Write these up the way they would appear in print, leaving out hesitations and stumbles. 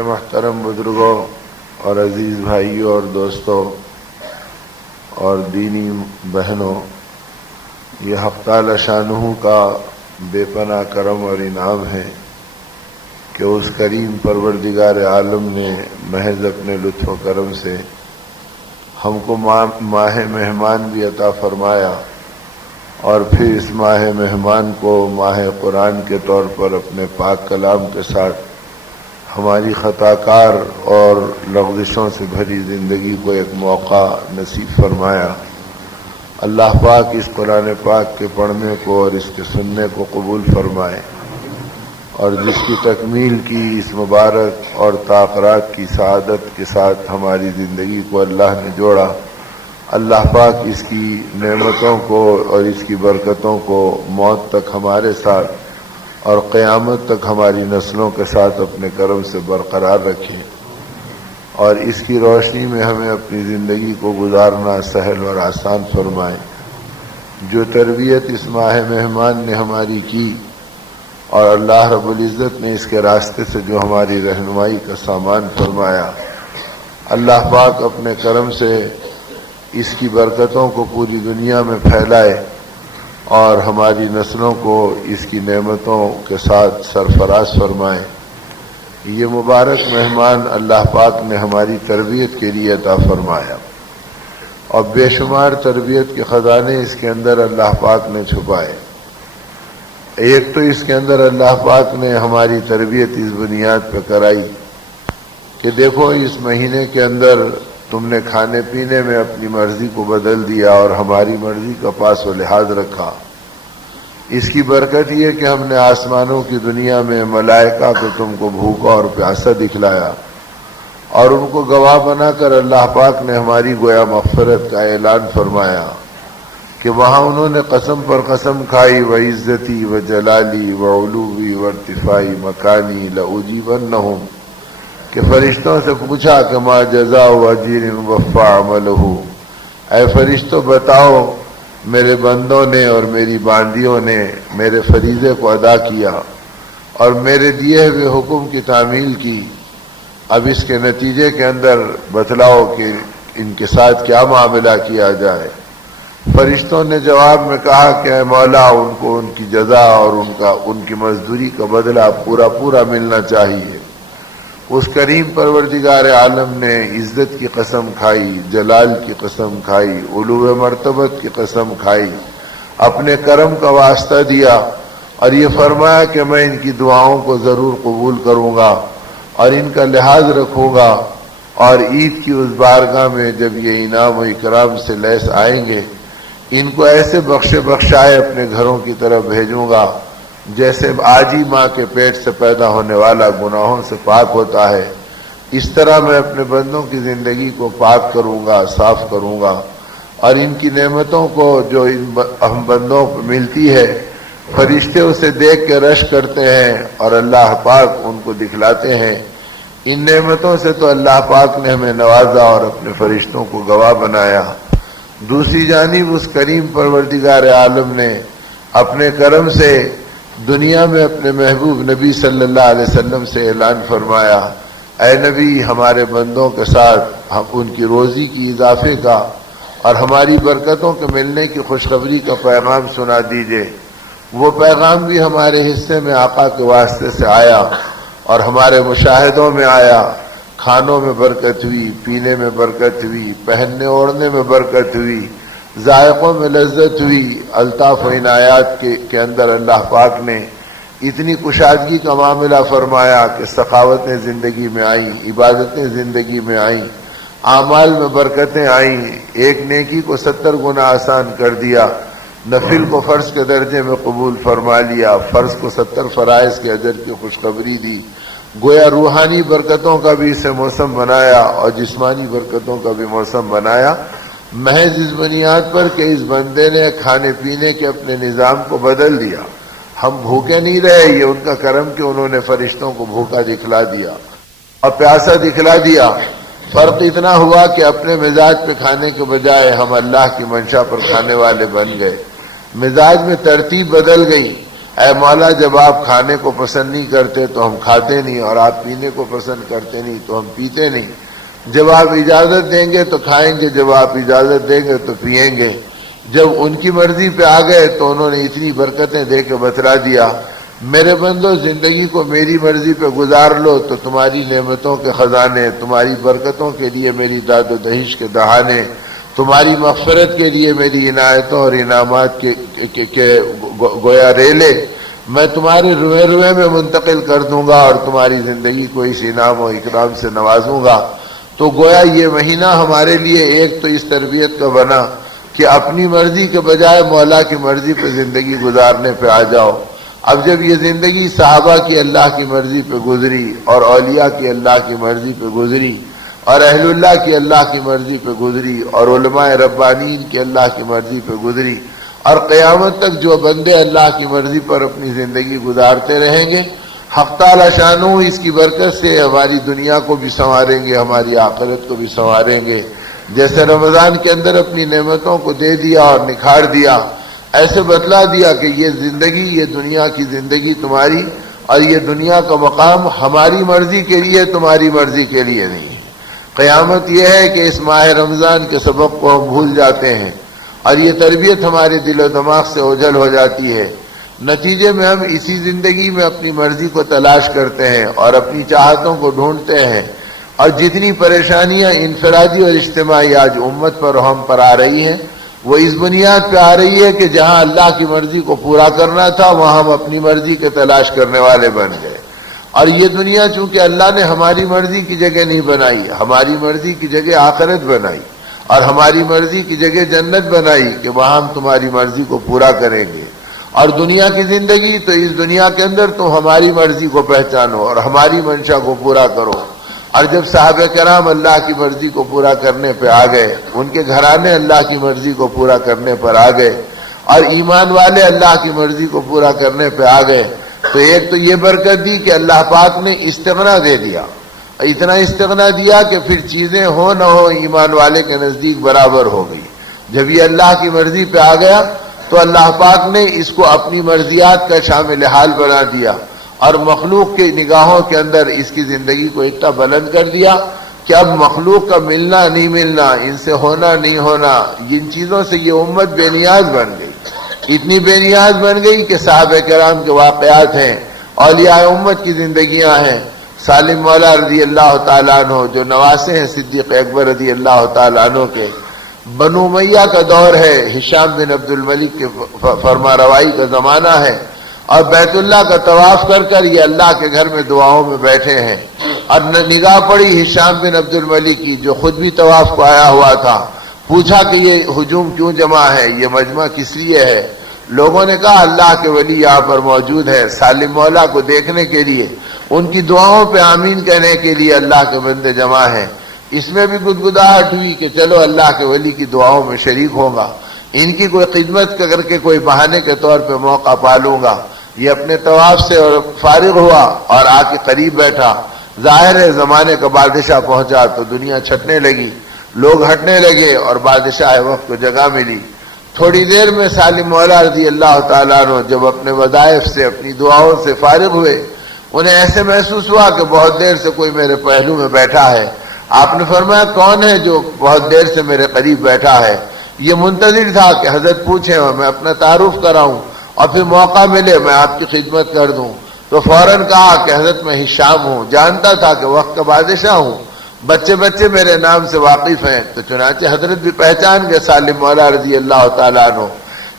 محترم بزرگوں اور عزیز بھائیوں اور دوستوں اور دینی بہنوں، یہ حق تعالی شانہ کا بے پناہ کرم اور انعام ہے کہ اس کریم پروردگار عالم نے محض اپنے لطف و کرم سے ہم کو ماہ مہمان بھی عطا فرمایا، اور پھر اس ماہ مہمان کو ماہ قرآن کے طور پر اپنے پاک کلام کے ساتھ ہماری خطا کار اور لغزشوں سے بھری زندگی کو ایک موقع نصیب فرمایا۔ اللہ پاک اس قرآن پاک کے پڑھنے کو اور اس کے سننے کو قبول فرمائے، اور جس کی تکمیل کی اس مبارک اور تاخرات کی سعادت کے ساتھ ہماری زندگی کو اللہ نے جوڑا، اللہ پاک اس کی نعمتوں کو اور اس کی برکتوں کو موت تک ہمارے ساتھ اور قیامت تک ہماری نسلوں کے ساتھ اپنے کرم سے برقرار رکھیں، اور اس کی روشنی میں ہمیں اپنی زندگی کو گزارنا سہل اور آسان فرمائیں۔ جو تربیت اس ماہ مہمان نے ہماری کی اور اللہ رب العزت نے اس کے راستے سے جو ہماری رہنمائی کا سامان فرمایا، اللہ پاک اپنے کرم سے اس کی برکتوں کو پوری دنیا میں پھیلائے اور ہماری نسلوں کو اس کی نعمتوں کے ساتھ سرفراز فرمائے۔ یہ مبارک مہمان اللہ پاک نے ہماری تربیت کے لیے عطا فرمایا، اور بے شمار تربیت کے خزانے اس کے اندر اللہ پاک نے چھپائے۔ ایک تو اس کے اندر اللہ پاک نے ہماری تربیت اس بنیاد پہ کرائی کہ دیکھو اس مہینے کے اندر تم نے کھانے پینے میں اپنی مرضی کو بدل دیا اور ہماری مرضی کا پاس و لحاظ رکھا۔ اس کی برکت یہ کہ ہم نے آسمانوں کی دنیا میں ملائکہ کو تم کو بھوکا اور پیاسا دکھلایا، اور ان کو گواہ بنا کر اللہ پاک نے ہماری گویا مغفرت کا اعلان فرمایا کہ وہاں انہوں نے قسم پر قسم کھائی، وعزتی وجلالی وعلوی وارتفاعی مکانی لأجیبنہم، کہ فرشتوں سے پوچھا کہ ما جزاء اجیر وفى عملہ، اے فرشتوں بتاؤ میرے بندوں نے اور میری باندیوں نے میرے فریضے کو ادا کیا اور میرے دیے ہوئے حکم کی تعمیل کی، اب اس کے نتیجے کے اندر بتلاؤ کہ ان کے ساتھ کیا معاملہ کیا جائے۔ فرشتوں نے جواب میں کہا کہ اے مولا، ان کو ان کی جزا اور ان کی مزدوری کا بدلہ پورا ملنا چاہیے۔ اس کریم پروردگار عالم نے عزت کی قسم کھائی، جلال کی قسم کھائی، علو مرتبت کی قسم کھائی، اپنے کرم کا واسطہ دیا اور یہ فرمایا کہ میں ان کی دعاؤں کو ضرور قبول کروں گا اور ان کا لحاظ رکھوں گا، اور عید کی اس بارگاہ میں جب یہ انعام و اکرام سے لیس آئیں گے، ان کو ایسے بخشائے اپنے گھروں کی طرف بھیجوں گا جیسے آجی ماں کے پیٹ سے پیدا ہونے والا گناہوں سے پاک ہوتا ہے، اس طرح میں اپنے بندوں کی زندگی کو پاک کروں گا، صاف کروں گا، اور ان کی نعمتوں کو جو ہم بندوں کو ملتی ہے، فرشتے اسے دیکھ کے رش کرتے ہیں اور اللہ پاک ان کو دکھلاتے ہیں۔ ان نعمتوں سے تو اللہ پاک نے ہمیں نوازا اور اپنے فرشتوں کو گواہ بنایا۔ دوسری جانب اس کریم پروردگار عالم نے اپنے کرم سے دنیا میں اپنے محبوب نبی صلی اللہ علیہ وسلم سے اعلان فرمایا، اے نبی ہمارے بندوں کے ساتھ ہم ان کی روزی کی اضافے کا اور ہماری برکتوں کے ملنے کی خوشخبری کا پیغام سنا دیجئے۔ وہ پیغام بھی ہمارے حصے میں آقا کے واسطے سے آیا اور ہمارے مشاہدوں میں آیا۔ کھانوں میں برکت ہوئی، پینے میں برکت ہوئی، پہننے اوڑھنے میں برکت ہوئی، ذائقوں میں لذت ہوئی۔ الطاف و عنایات کے اندر اللہ پاک نے اتنی کشادگی کا معاملہ فرمایا کہ سخاوتیں زندگی میں آئیں، عبادتیں زندگی میں آئیں، اعمال میں برکتیں آئیں۔ ایک نیکی کو 70 گنا آسان کر دیا، نفل کو فرض کے درجے میں قبول فرما لیا، فرض کو 70 فرائض کے اجر کی خوشخبری دی۔ گویا روحانی برکتوں کا بھی اسے موسم بنایا اور جسمانی برکتوں کا بھی موسم بنایا، محض اس بنیاد پر کہ اس بندے نے کھانے پینے کے اپنے نظام کو بدل دیا۔ ہم بھوکے نہیں رہے، یہ ان کا کرم کہ انہوں نے فرشتوں کو بھوکا دکھلا دیا اور پیاسا دکھلا دیا۔ فرق اتنا ہوا کہ اپنے مزاج پہ کھانے کے بجائے ہم اللہ کی منشا پر کھانے والے بن گئے، مزاج میں ترتیب بدل گئی۔ اے مولا جب آپ کھانے کو پسند نہیں کرتے تو ہم کھاتے نہیں، اور آپ پینے کو پسند کرتے نہیں تو ہم پیتے نہیں۔ جب آپ اجازت دیں گے تو کھائیں گے، جب آپ اجازت دیں گے تو پیئیں گے۔ جب ان کی مرضی پہ آ گئے تو انہوں نے اتنی برکتیں دے کے بتلا دیا، میرے بندو زندگی کو میری مرضی پہ گزار لو تو تمہاری نعمتوں کے خزانے، تمہاری برکتوں کے لیے میری داد و دہش کے دہانے، تمہاری مغفرت کے لیے میری عنایتوں اور انعامات کے گویا ریلے میں تمہارے روئے روئے میں منتقل کر دوں گا، اور تمہاری زندگی کو اس انعام و اکرام سے نوازوں گا۔ تو گویا یہ مہینہ ہمارے لیے ایک تو اس تربیت کا بنا کہ اپنی مرضی کے بجائے مولا کی مرضی پہ زندگی گزارنے پہ آ جاؤ۔ اب جب یہ زندگی صحابہ کی اللہ کی مرضی پہ گزری، اور اولیاء کی اللہ کی مرضی پہ گزری، اور اہل اللہ کی اللہ کی مرضی پہ گزری، اور علماء ربانین کی اللہ کی مرضی پہ گزری، اور قیامت تک جو بندے اللہ کی مرضی پر اپنی زندگی گزارتے رہیں گے، حق تعالی شانہ اس کی برکت سے ہماری دنیا کو بھی سنواریں گے، ہماری آخرت کو بھی سنواریں گے۔ جیسے رمضان کے اندر اپنی نعمتوں کو دے دیا اور نکھار دیا، ایسے بتلا دیا کہ یہ زندگی، یہ دنیا کی زندگی تمہاری، اور یہ دنیا کا مقام ہماری مرضی کے لیے، تمہاری مرضی کے لیے نہیں ہے۔ قیامت یہ ہے کہ اس ماہ رمضان کے سبق کو ہم بھول جاتے ہیں، اور یہ تربیت ہمارے دل و دماغ سے اوجھل ہو جاتی ہے۔ نتیجے میں ہم اسی زندگی میں اپنی مرضی کو تلاش کرتے ہیں اور اپنی چاہتوں کو ڈھونڈتے ہیں، اور جتنی پریشانیاں انفرادی اور اجتماعی آج امت پر ہم پر آ رہی ہیں، وہ اس بنیاد پہ آ رہی ہے کہ جہاں اللہ کی مرضی کو پورا کرنا تھا وہاں ہم اپنی مرضی کے تلاش کرنے والے بن گئے۔ اور یہ دنیا چونکہ اللہ نے ہماری مرضی کی جگہ نہیں بنائی، ہماری مرضی کی جگہ آخرت بنائی، اور ہماری مرضی کی جگہ جنت بنائی کہ وہاں ہم تمہاری مرضی کو پورا کریں گے۔ اور دنیا کی زندگی تو اس دنیا کے اندر تم ہماری مرضی کو پہچانو اور ہماری منشا کو پورا کرو۔ اور جب صحابہ کرام اللہ کی مرضی کو پورا کرنے پہ آ گئے، ان کے گھرانے اللہ کی مرضی کو پورا کرنے پر آ گئے، اور ایمان والے اللہ کی مرضی کو پورا کرنے پہ آ گئے، تو ایک تو یہ برکت دی کہ اللہ پاک نے استغنا دے دیا، اتنا استغنا دیا کہ پھر چیزیں ہو نہ ہو ایمان والے کے نزدیک برابر ہو گئی۔ جب یہ اللہ کی مرضی پہ آ گیا تو اللہ پاک نے اس کو اپنی مرضیات کا شامل حال بنا دیا، اور مخلوق کے نگاہوں کے اندر اس کی زندگی کو اتنا بلند کر دیا کہ اب مخلوق کا ملنا نہیں ملنا، ان سے ہونا نہیں ہونا، ان چیزوں سے یہ امت بے نیاز بن گئی، اتنی بے نیاز بن گئی کہ صحابہ کرام کے واقعات ہیں، اولیاء امت کی زندگیاں ہیں۔ سالم مولا رضی اللہ تعالیٰ عنہ جو نواسے ہیں صدیق اکبر رضی اللہ تعالیٰ عنہ کے، بنو امیہ کا دور ہے، ہشام بن عبد الملک کے فرما روائی کا زمانہ ہے، اور بیت اللہ کا طواف کر کر یہ اللہ کے گھر میں دعاؤں میں بیٹھے ہیں، اور نگاہ پڑی ہشام بن عبد الملک کی جو خود بھی طواف کو آیا ہوا تھا، پوچھا کہ یہ ہجوم کیوں جمع ہے، یہ مجمع کس لیے ہے؟ لوگوں نے کہا اللہ کے ولی یہاں پر موجود ہے، سالم مولا کو دیکھنے کے لیے، ان کی دعاؤں پہ آمین کہنے کے لیے اللہ کے بندے جمع ہیں۔ اس میں بھی گدگداہٹ ہوئی کہ چلو اللہ کے ولی کی دعاؤں میں شریک ہوگا، ان کی کوئی خدمت کر کے کوئی بہانے کے طور پہ موقع پالوں گا۔ یہ اپنے طواف سے اور فارغ ہوا اور آ کے قریب بیٹھا، ظاہر ہے زمانے کا بادشاہ پہنچا تو دنیا چھٹنے لگی، لوگ ہٹنے لگے اور بادشاہ وقت کو جگہ ملی۔ تھوڑی دیر میں سالم مولا رضی اللہ تعالیٰ عنہ جب اپنے وظائف سے اپنی دعاؤں سے فارغ ہوئے، انہیں ایسے محسوس ہوا کہ بہت دیر سے کوئی میرے پہلو میں بیٹھا ہے۔ آپ نے فرمایا کون ہے جو بہت دیر سے میرے قریب بیٹھا ہے؟ یہ منتظر تھا کہ حضرت پوچھیں اور میں اپنا تعارف کراؤں اور پھر موقع ملے میں آپ کی خدمت کر دوں۔ تو فوراً کہا کہ حضرت میں ہشام ہوں، جانتا تھا کہ وقت کا بادشاہ ہوں، بچے بچے میرے نام سے واقف ہیں۔ تو چنانچہ حضرت بھی پہچان گئے سالم مولا رضی اللہ تعالیٰ عنہ،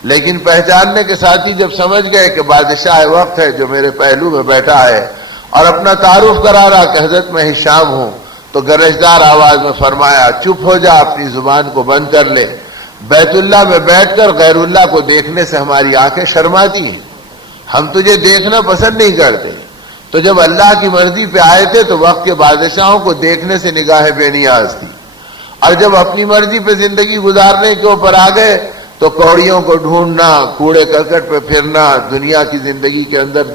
لیکن پہچاننے کے ساتھ ہی جب سمجھ گئے کہ بادشاہ وقت ہے جو میرے پہلو میں بیٹھا ہے اور اپنا تعارف کرا رہا کہ حضرت میں ہشام ہوں، تو گرجدار آواز میں فرمایا چپ ہو جا، اپنی زبان کو بند کر لے۔ بیت اللہ میں بیٹھ کر غیر اللہ کو دیکھنے سے ہماری آنکھیں شرماتی ہیں، ہم تجھے دیکھنا پسند نہیں کرتے۔ تو جب اللہ کی مرضی پہ آئے تھے تو وقت کے بادشاہوں کو دیکھنے سے نگاہ بے نیاز تھی، اور جب اپنی مرضی پہ زندگی گزارنے کے اوپر آ گئے تو کوڑیوں کو ڈھونڈنا، کوڑے کرکٹ پہ پھرنا، دنیا کی زندگی کے اندر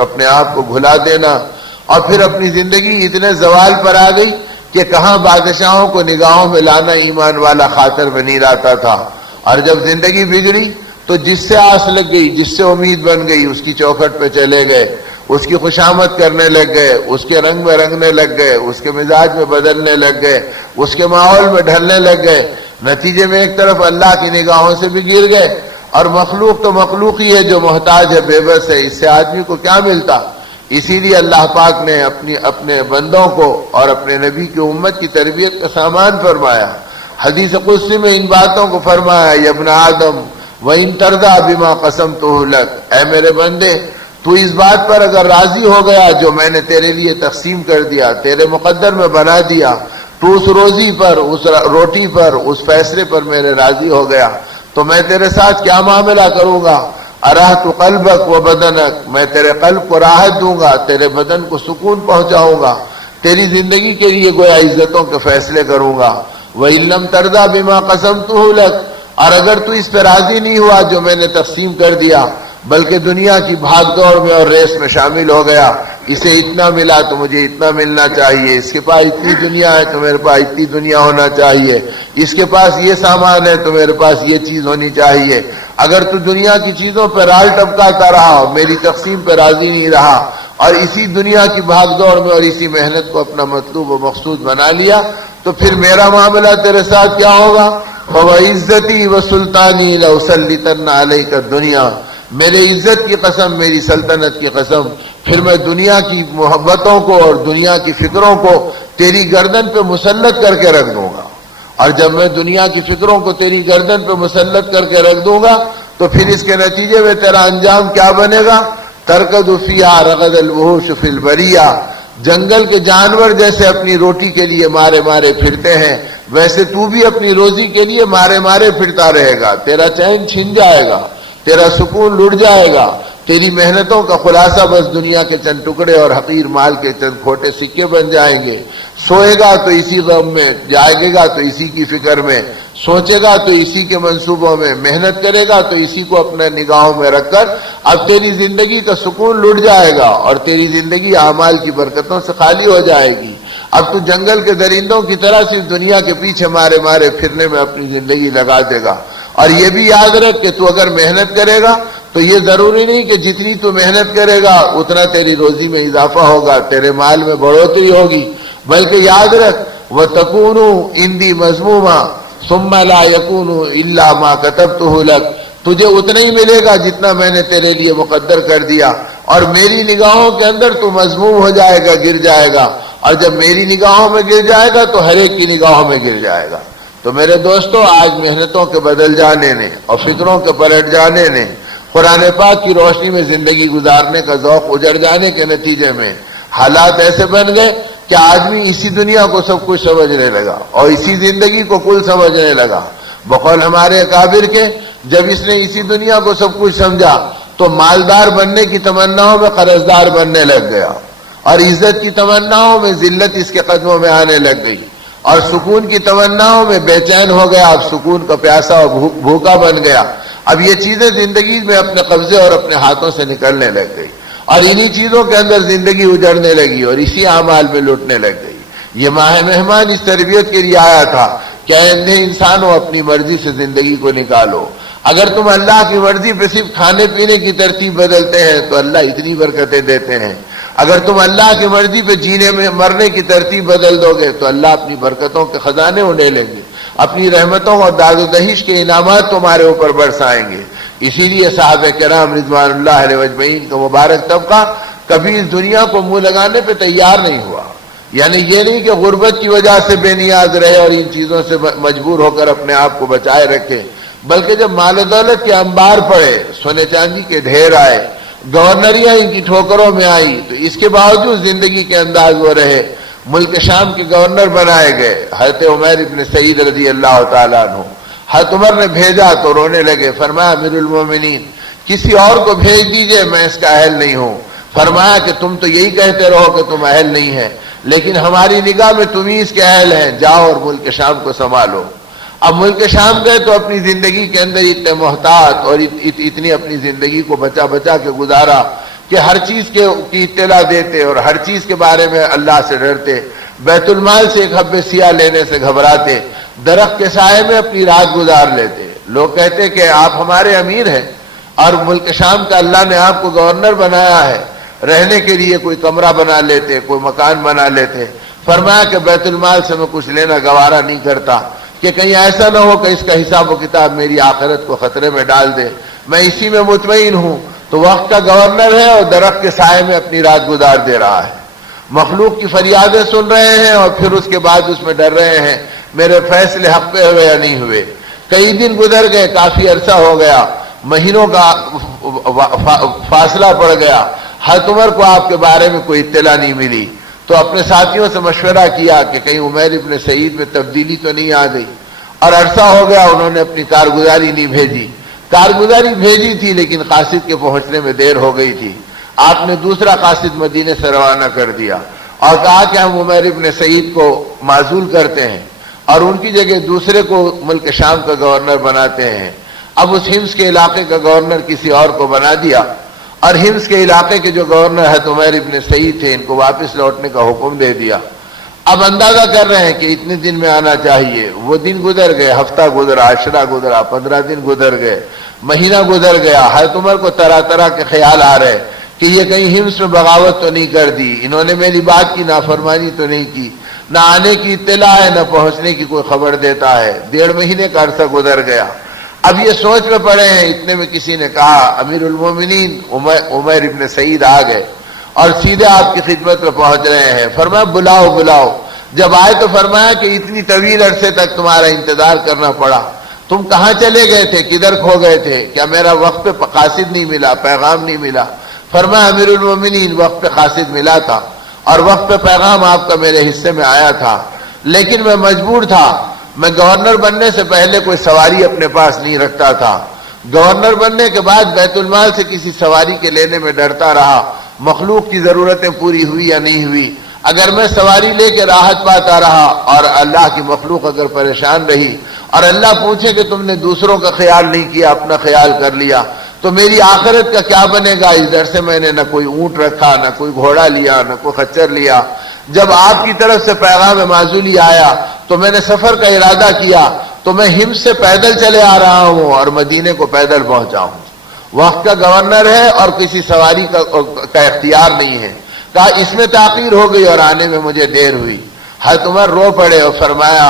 اپنے آپ کو گھلا دینا، اور پھر اپنی زندگی اتنے زوال پر آ گئی کہ کہاں بادشاہوں کو نگاہوں میں لانا ایمان والا خاطر میں نہیں لاتا تھا۔ اور جب زندگی بگڑی تو جس سے آس لگ گئی، جس سے امید بن گئی، اس کی چوکھٹ پہ چلے گئے، اس کی خوشامد کرنے لگ گئے، اس کے رنگ میں رنگنے لگ گئے، اس کے مزاج میں بدلنے لگ گئے، اس کے ماحول میں ڈھلنے لگ گئے، نتیجے میں ایک طرف اللہ کی نگاہوں سے بھی گر گئے، اور مخلوق تو مخلوق ہی ہے جو محتاج ہے، بے بس ہے، اس سے آدمی کو کیا ملتا؟ اسی لیے اللہ پاک نے اپنے بندوں کو اور اپنے نبی کی امت کی تربیت کا سامان فرمایا۔ حدیث قدسی میں ان باتوں کو فرمایا، یا ابن آدم وَإِن تَرْضَىٰ بِمَا قَسَمْتُهُ لَكَ، اے میرے بندے تو اس بات پر اگر راضی ہو گیا جو میں نے تیرے لیے تقسیم کر دیا، تیرے مقدر میں بنا دیا، تو اس روزی پر، اس روٹی پر، اس فیصلے پر میرے راضی ہو گیا، تو میں تیرے ساتھ کیا معاملہ کروں گا؟ ارحت قلبک و بدنک، میں تیرے قلب کو راحت دوں گا، تیرے بدن کو سکون پہنچاؤں گا، تیری زندگی کے لیے گویا عزتوں کے فیصلے کروں گا۔ وَإِن لَّمْ تَرْضَىٰ بِمَا قَسَمْتُهُ لَكَ، اور اگر تو اس پہ راضی نہیں ہوا جو میں نے تقسیم کر دیا، بلکہ دنیا کی بھاگ دوڑ میں اور ریس میں شامل ہو گیا، اسے اتنا ملا تو مجھے اتنا ملنا چاہیے، اس کے پاس اتنی دنیا ہے تو میرے پاس اتنی دنیا ہونا چاہیے، اس کے پاس یہ سامان ہے تو میرے پاس یہ چیز ہونی چاہیے، اگر تو دنیا کی چیزوں پہ رال ٹپکاتا رہا، میری تقسیم پہ راضی نہیں رہا، اور اسی دنیا کی بھاگ دوڑ میں اور اسی محنت کو اپنا مطلوب و مقصود بنا لیا، تو پھر میرا معاملہ تیرے ساتھ کیا ہوگا؟ فَوَعِزَّتِي وَسُلْطَانِي لَأُسَلِّطَنَّ عَلَيْكَ الدُّنْيَا، میرے عزت کی قسم، میری سلطنت کی قسم، پھر میں دنیا کی محبتوں کو اور دنیا کی فکروں کو تیری گردن پہ مسلط کر کے رکھ دوں گا، اور جب میں دنیا کی فکروں کو تیری گردن پہ مسلط کر کے رکھ دوں گا تو پھر اس کے نتیجے میں تیرا انجام کیا بنے گا؟ ترکض فیہا رغد الوحوش فی البریہ، جنگل کے جانور جیسے اپنی روٹی کے لیے مارے مارے پھرتے ہیں، ویسے تو بھی اپنی روزی کے لیے مارے مارے پھرتا رہے گا، تیرا چین چھن جائے گا، تیرا سکون لٹ جائے گا، تیری محنتوں کا خلاصہ بس دنیا کے چند ٹکڑے اور حقیر مال کے چند کھوٹے سکے بن جائیں گے۔ سوئے گا تو اسی غم میں، جاگے گا تو اسی کی فکر میں، سوچے گا تو اسی کے منصوبوں میں، محنت کرے گا تو اسی کو اپنے نگاہوں میں رکھ کر اب تیری زندگی کا سکون لٹ جائے گا، اور تیری زندگی اعمال کی برکتوں سے خالی ہو جائے گی۔ اب تو جنگل کے درندوں کی طرح صرف دنیا کے پیچھے مارے مارے پھرنے میں اپنی زندگی لگا دے گا، اور یہ بھی یاد رکھ کہ تو اگر محنت کرے گا تو یہ ضروری نہیں کہ جتنی تو محنت کرے گا اتنا تیری روزی میں اضافہ ہوگا، تیرے مال میں بڑھوتری ہوگی، بلکہ یاد رکھ وَتَكُونُ عِندِي مَذْمُومًا ثُمَّ لَا يَكُونُ إِلَّا مَا كَتَبْتُهُ لَكَ، تجھے اتنا ہی ملے گا جتنا میں نے تیرے لیے مقدر کر دیا، اور میری نگاہوں کے اندر تو مذموم ہو جائے گا، گر جائے گا، اور جب میری نگاہوں میں گر جائے گا تو ہر ایک کی نگاہوں میں گر جائے گا۔ تو میرے دوستو، آج محنتوں کے بدل جانے نے اور فکروں کے پلٹ جانے نے، قرآن پاک کی روشنی میں زندگی گزارنے کا ذوق اجڑ جانے کے نتیجے میں حالات ایسے بن گئے کہ آدمی اسی دنیا کو سب کچھ سمجھنے لگا اور اسی زندگی کو کل سمجھنے لگا۔ بقول ہمارے اکابر کے، جب اس نے اسی دنیا کو سب کچھ سمجھا تو مالدار بننے کی تمناؤں میں قرضدار بننے لگ گیا، اور عزت کی تمناؤں میں ذلت اس کے قدموں میں آنے لگ گئی، اور سکون کی تمناؤں میں بے چین ہو گیا، اب سکون کا پیاسا اور بھوکا بن گیا۔ اب یہ چیزیں زندگی میں اپنے قبضے اور اپنے ہاتھوں سے نکلنے لگ گئی، اور انہی چیزوں کے اندر زندگی اجڑنے لگی اور اسی اعمال میں لوٹنے لگ گئی۔ یہ ماہ مہمان اس تربیت کے لیے آیا تھا کہ اے اندھے انسانوں، اپنی مرضی سے زندگی کو نکالو۔ اگر تم اللہ کی مرضی پہ صرف کھانے پینے کی ترتیب بدلتے ہیں تو اللہ اتنی برکتیں دیتے ہیں، اگر تم اللہ کی مرضی پہ جینے میں مرنے کی ترتیب بدل دو گے تو اللہ اپنی برکتوں کے خزانے اڑے لیں گے، اپنی رحمتوں اور داد و دہش کے انعامات تمہارے اوپر برسائیں گے۔ اسی لیے صحابہ کرام رضوان اللہ علیہ اجمعین کا مبارک طبقہ کبھی اس دنیا کو منہ لگانے پہ تیار نہیں ہوا، یعنی یہ نہیں کہ غربت کی وجہ سے بے نیاز رہے اور ان چیزوں سے مجبور ہو کر اپنے آپ کو بچائے رکھے، بلکہ جب مال و دولت کے انبار پڑے، سونے چاندی کے ڈھیر آئے، گورنریاں ان کی ٹھوکروں میں آئی، تو اس کے باوجود زندگی کے انداز وہ رہے۔ ملک شام کے گورنر بنائے گئے حضرت عمر ابن سعید رضی اللہ تعالیٰ عنہ، حضرت عمر نے بھیجا تو رونے لگے، فرمایا امیر المومنین کسی اور کو بھیج دیجئے، میں اس کا اہل نہیں ہوں۔ فرمایا کہ تم تو یہی کہتے رہو کہ تم اہل نہیں ہیں، لیکن ہماری نگاہ میں تم ہی اس کے اہل ہیں، جاؤ اور ملک شام کو سنبھالو۔ اب ملک شام گئے تو اپنی زندگی کے اندر اتنے محتاط اور اتنی اپنی زندگی کو بچا بچا کے گزارا کہ ہر چیز کی اطلاع دیتے اور ہر چیز کے بارے میں اللہ سے ڈرتے، بیت المال سے ایک حب سیاہ لینے سے گھبراتے، درخت کے سائے میں اپنی رات گزار لیتے، لوگ کہتے کہ آپ ہمارے امیر ہیں اور ملک شام کا اللہ نے آپ کو گورنر بنایا ہے، رہنے کے لیے کوئی کمرہ بنا لیتے، کوئی مکان بنا لیتے۔ فرمایا کہ بیت المال سے میں کچھ لینا گوارا نہیں کرتا کہ کہیں ایسا نہ ہو کہ اس کا حساب و کتاب میری آخرت کو خطرے میں ڈال دے، میں اسی میں مطمئن ہوں۔ تو وقت کا گورنر ہے اور درخت کے سائے میں اپنی رات گزار دے رہا ہے، مخلوق کی فریادیں سن رہے ہیں اور پھر اس کے بعد اس میں ڈر رہے ہیں میرے فیصلے حق پہ ہوئے یا نہیں ہوئے۔ کئی دن گزر گئے، کافی عرصہ ہو گیا، مہینوں کا فاصلہ پڑ گیا، حضرت عمر کو آپ کے بارے میں کوئی اطلاع نہیں ملی۔ تو اپنے ساتھیوں سے مشورہ کیا کہ کہیں عمیر ابن سعید میں تبدیلی تو نہیں آ گئی، اور عرصہ ہو گیا انہوں نے اپنی کارگزاری نہیں بھیجی۔ کارگزاری بھیجی تھی لیکن قاصد کے پہنچنے میں دیر ہو گئی تھی۔ آپ نے دوسرا قاصد مدینے سے روانہ کر دیا اور کہا کہ ہم عمیر ابن سعید کو معزول کرتے ہیں اور ان کی جگہ دوسرے کو ملک شام کا گورنر بناتے ہیں۔ اب اس حمص کے علاقے کا گورنر کسی اور کو بنا دیا، اور حمص کے علاقے کے جو گورنر ہے عمیر ابن سعید تھے، ان کو واپس لوٹنے کا حکم دے دیا۔ اب اندازہ کر رہے ہیں کہ اتنے دن میں آنا چاہیے، وہ دن گزر گئے، ہفتہ گزرا، عشرہ گزرا، 15 دن گزر گئے، مہینہ گزر گیا۔ حضرت عمر کو طرح طرح کے خیال آ رہے کہ یہ کہیں حمص میں بغاوت تو نہیں کر دی، انہوں نے میری بات کی نافرمانی تو نہیں کی، نہ آنے کی اطلاع ہے نہ پہنچنے کی کوئی خبر دیتا ہے۔ 1.5 مہینے کا عرصہ گزر گیا۔ اب یہ سوچ میں پڑے ہیں، اتنے میں کسی نے کہا امیر المومنین عمیر ابن سعید آ گئے اور سیدھے آپ کی خدمت میں پہنچ رہے ہیں۔ فرمایا بلاؤ بلاؤ۔ جب آئے تو فرمایا کہ اتنی طویل عرصے تک تمہارا انتظار کرنا پڑا، تم کہاں چلے گئے تھے، کدھر کھو گئے تھے؟ کیا میرا وقت پہ قاصد نہیں ملا، پیغام نہیں ملا؟ فرمایا امیر المومنین وقت پہ قاصد ملا تھا اور وقت پہ پیغام آپ کا میرے حصے میں آیا تھا، لیکن میں مجبور تھا، میں گورنر بننے سے پہلے کوئی سواری اپنے پاس نہیں رکھتا تھا، گورنر بننے کے بعد بیت المال سے کسی سواری کے لینے میں ڈرتا رہا، مخلوق کی ضرورتیں پوری ہوئی یا نہیں ہوئی۔ اگر میں سواری لے کے راحت پاتا رہا اور اللہ کی مخلوق اگر پریشان رہی اور اللہ پوچھے کہ تم نے دوسروں کا خیال نہیں کیا، اپنا خیال کر لیا، تو میری آخرت کا کیا بنے گا؟ اس ڈر سے میں نے نہ کوئی اونٹ رکھا، نہ کوئی گھوڑا لیا، نہ کوئی خچر لیا۔ جب آپ کی طرف سے پیغام معزولی آیا تو میں نے سفر کا ارادہ کیا، تو میں حمص سے پیدل چلے آ رہا ہوں اور مدینے کو پیدل پہنچا ہوں۔ وقت کا گورنر ہے اور کسی سواری کا اختیار نہیں ہے۔ کہا اس میں تاخیر ہو گئی اور آنے میں مجھے دیر ہوئی۔ حضرت عمر رو پڑے اور فرمایا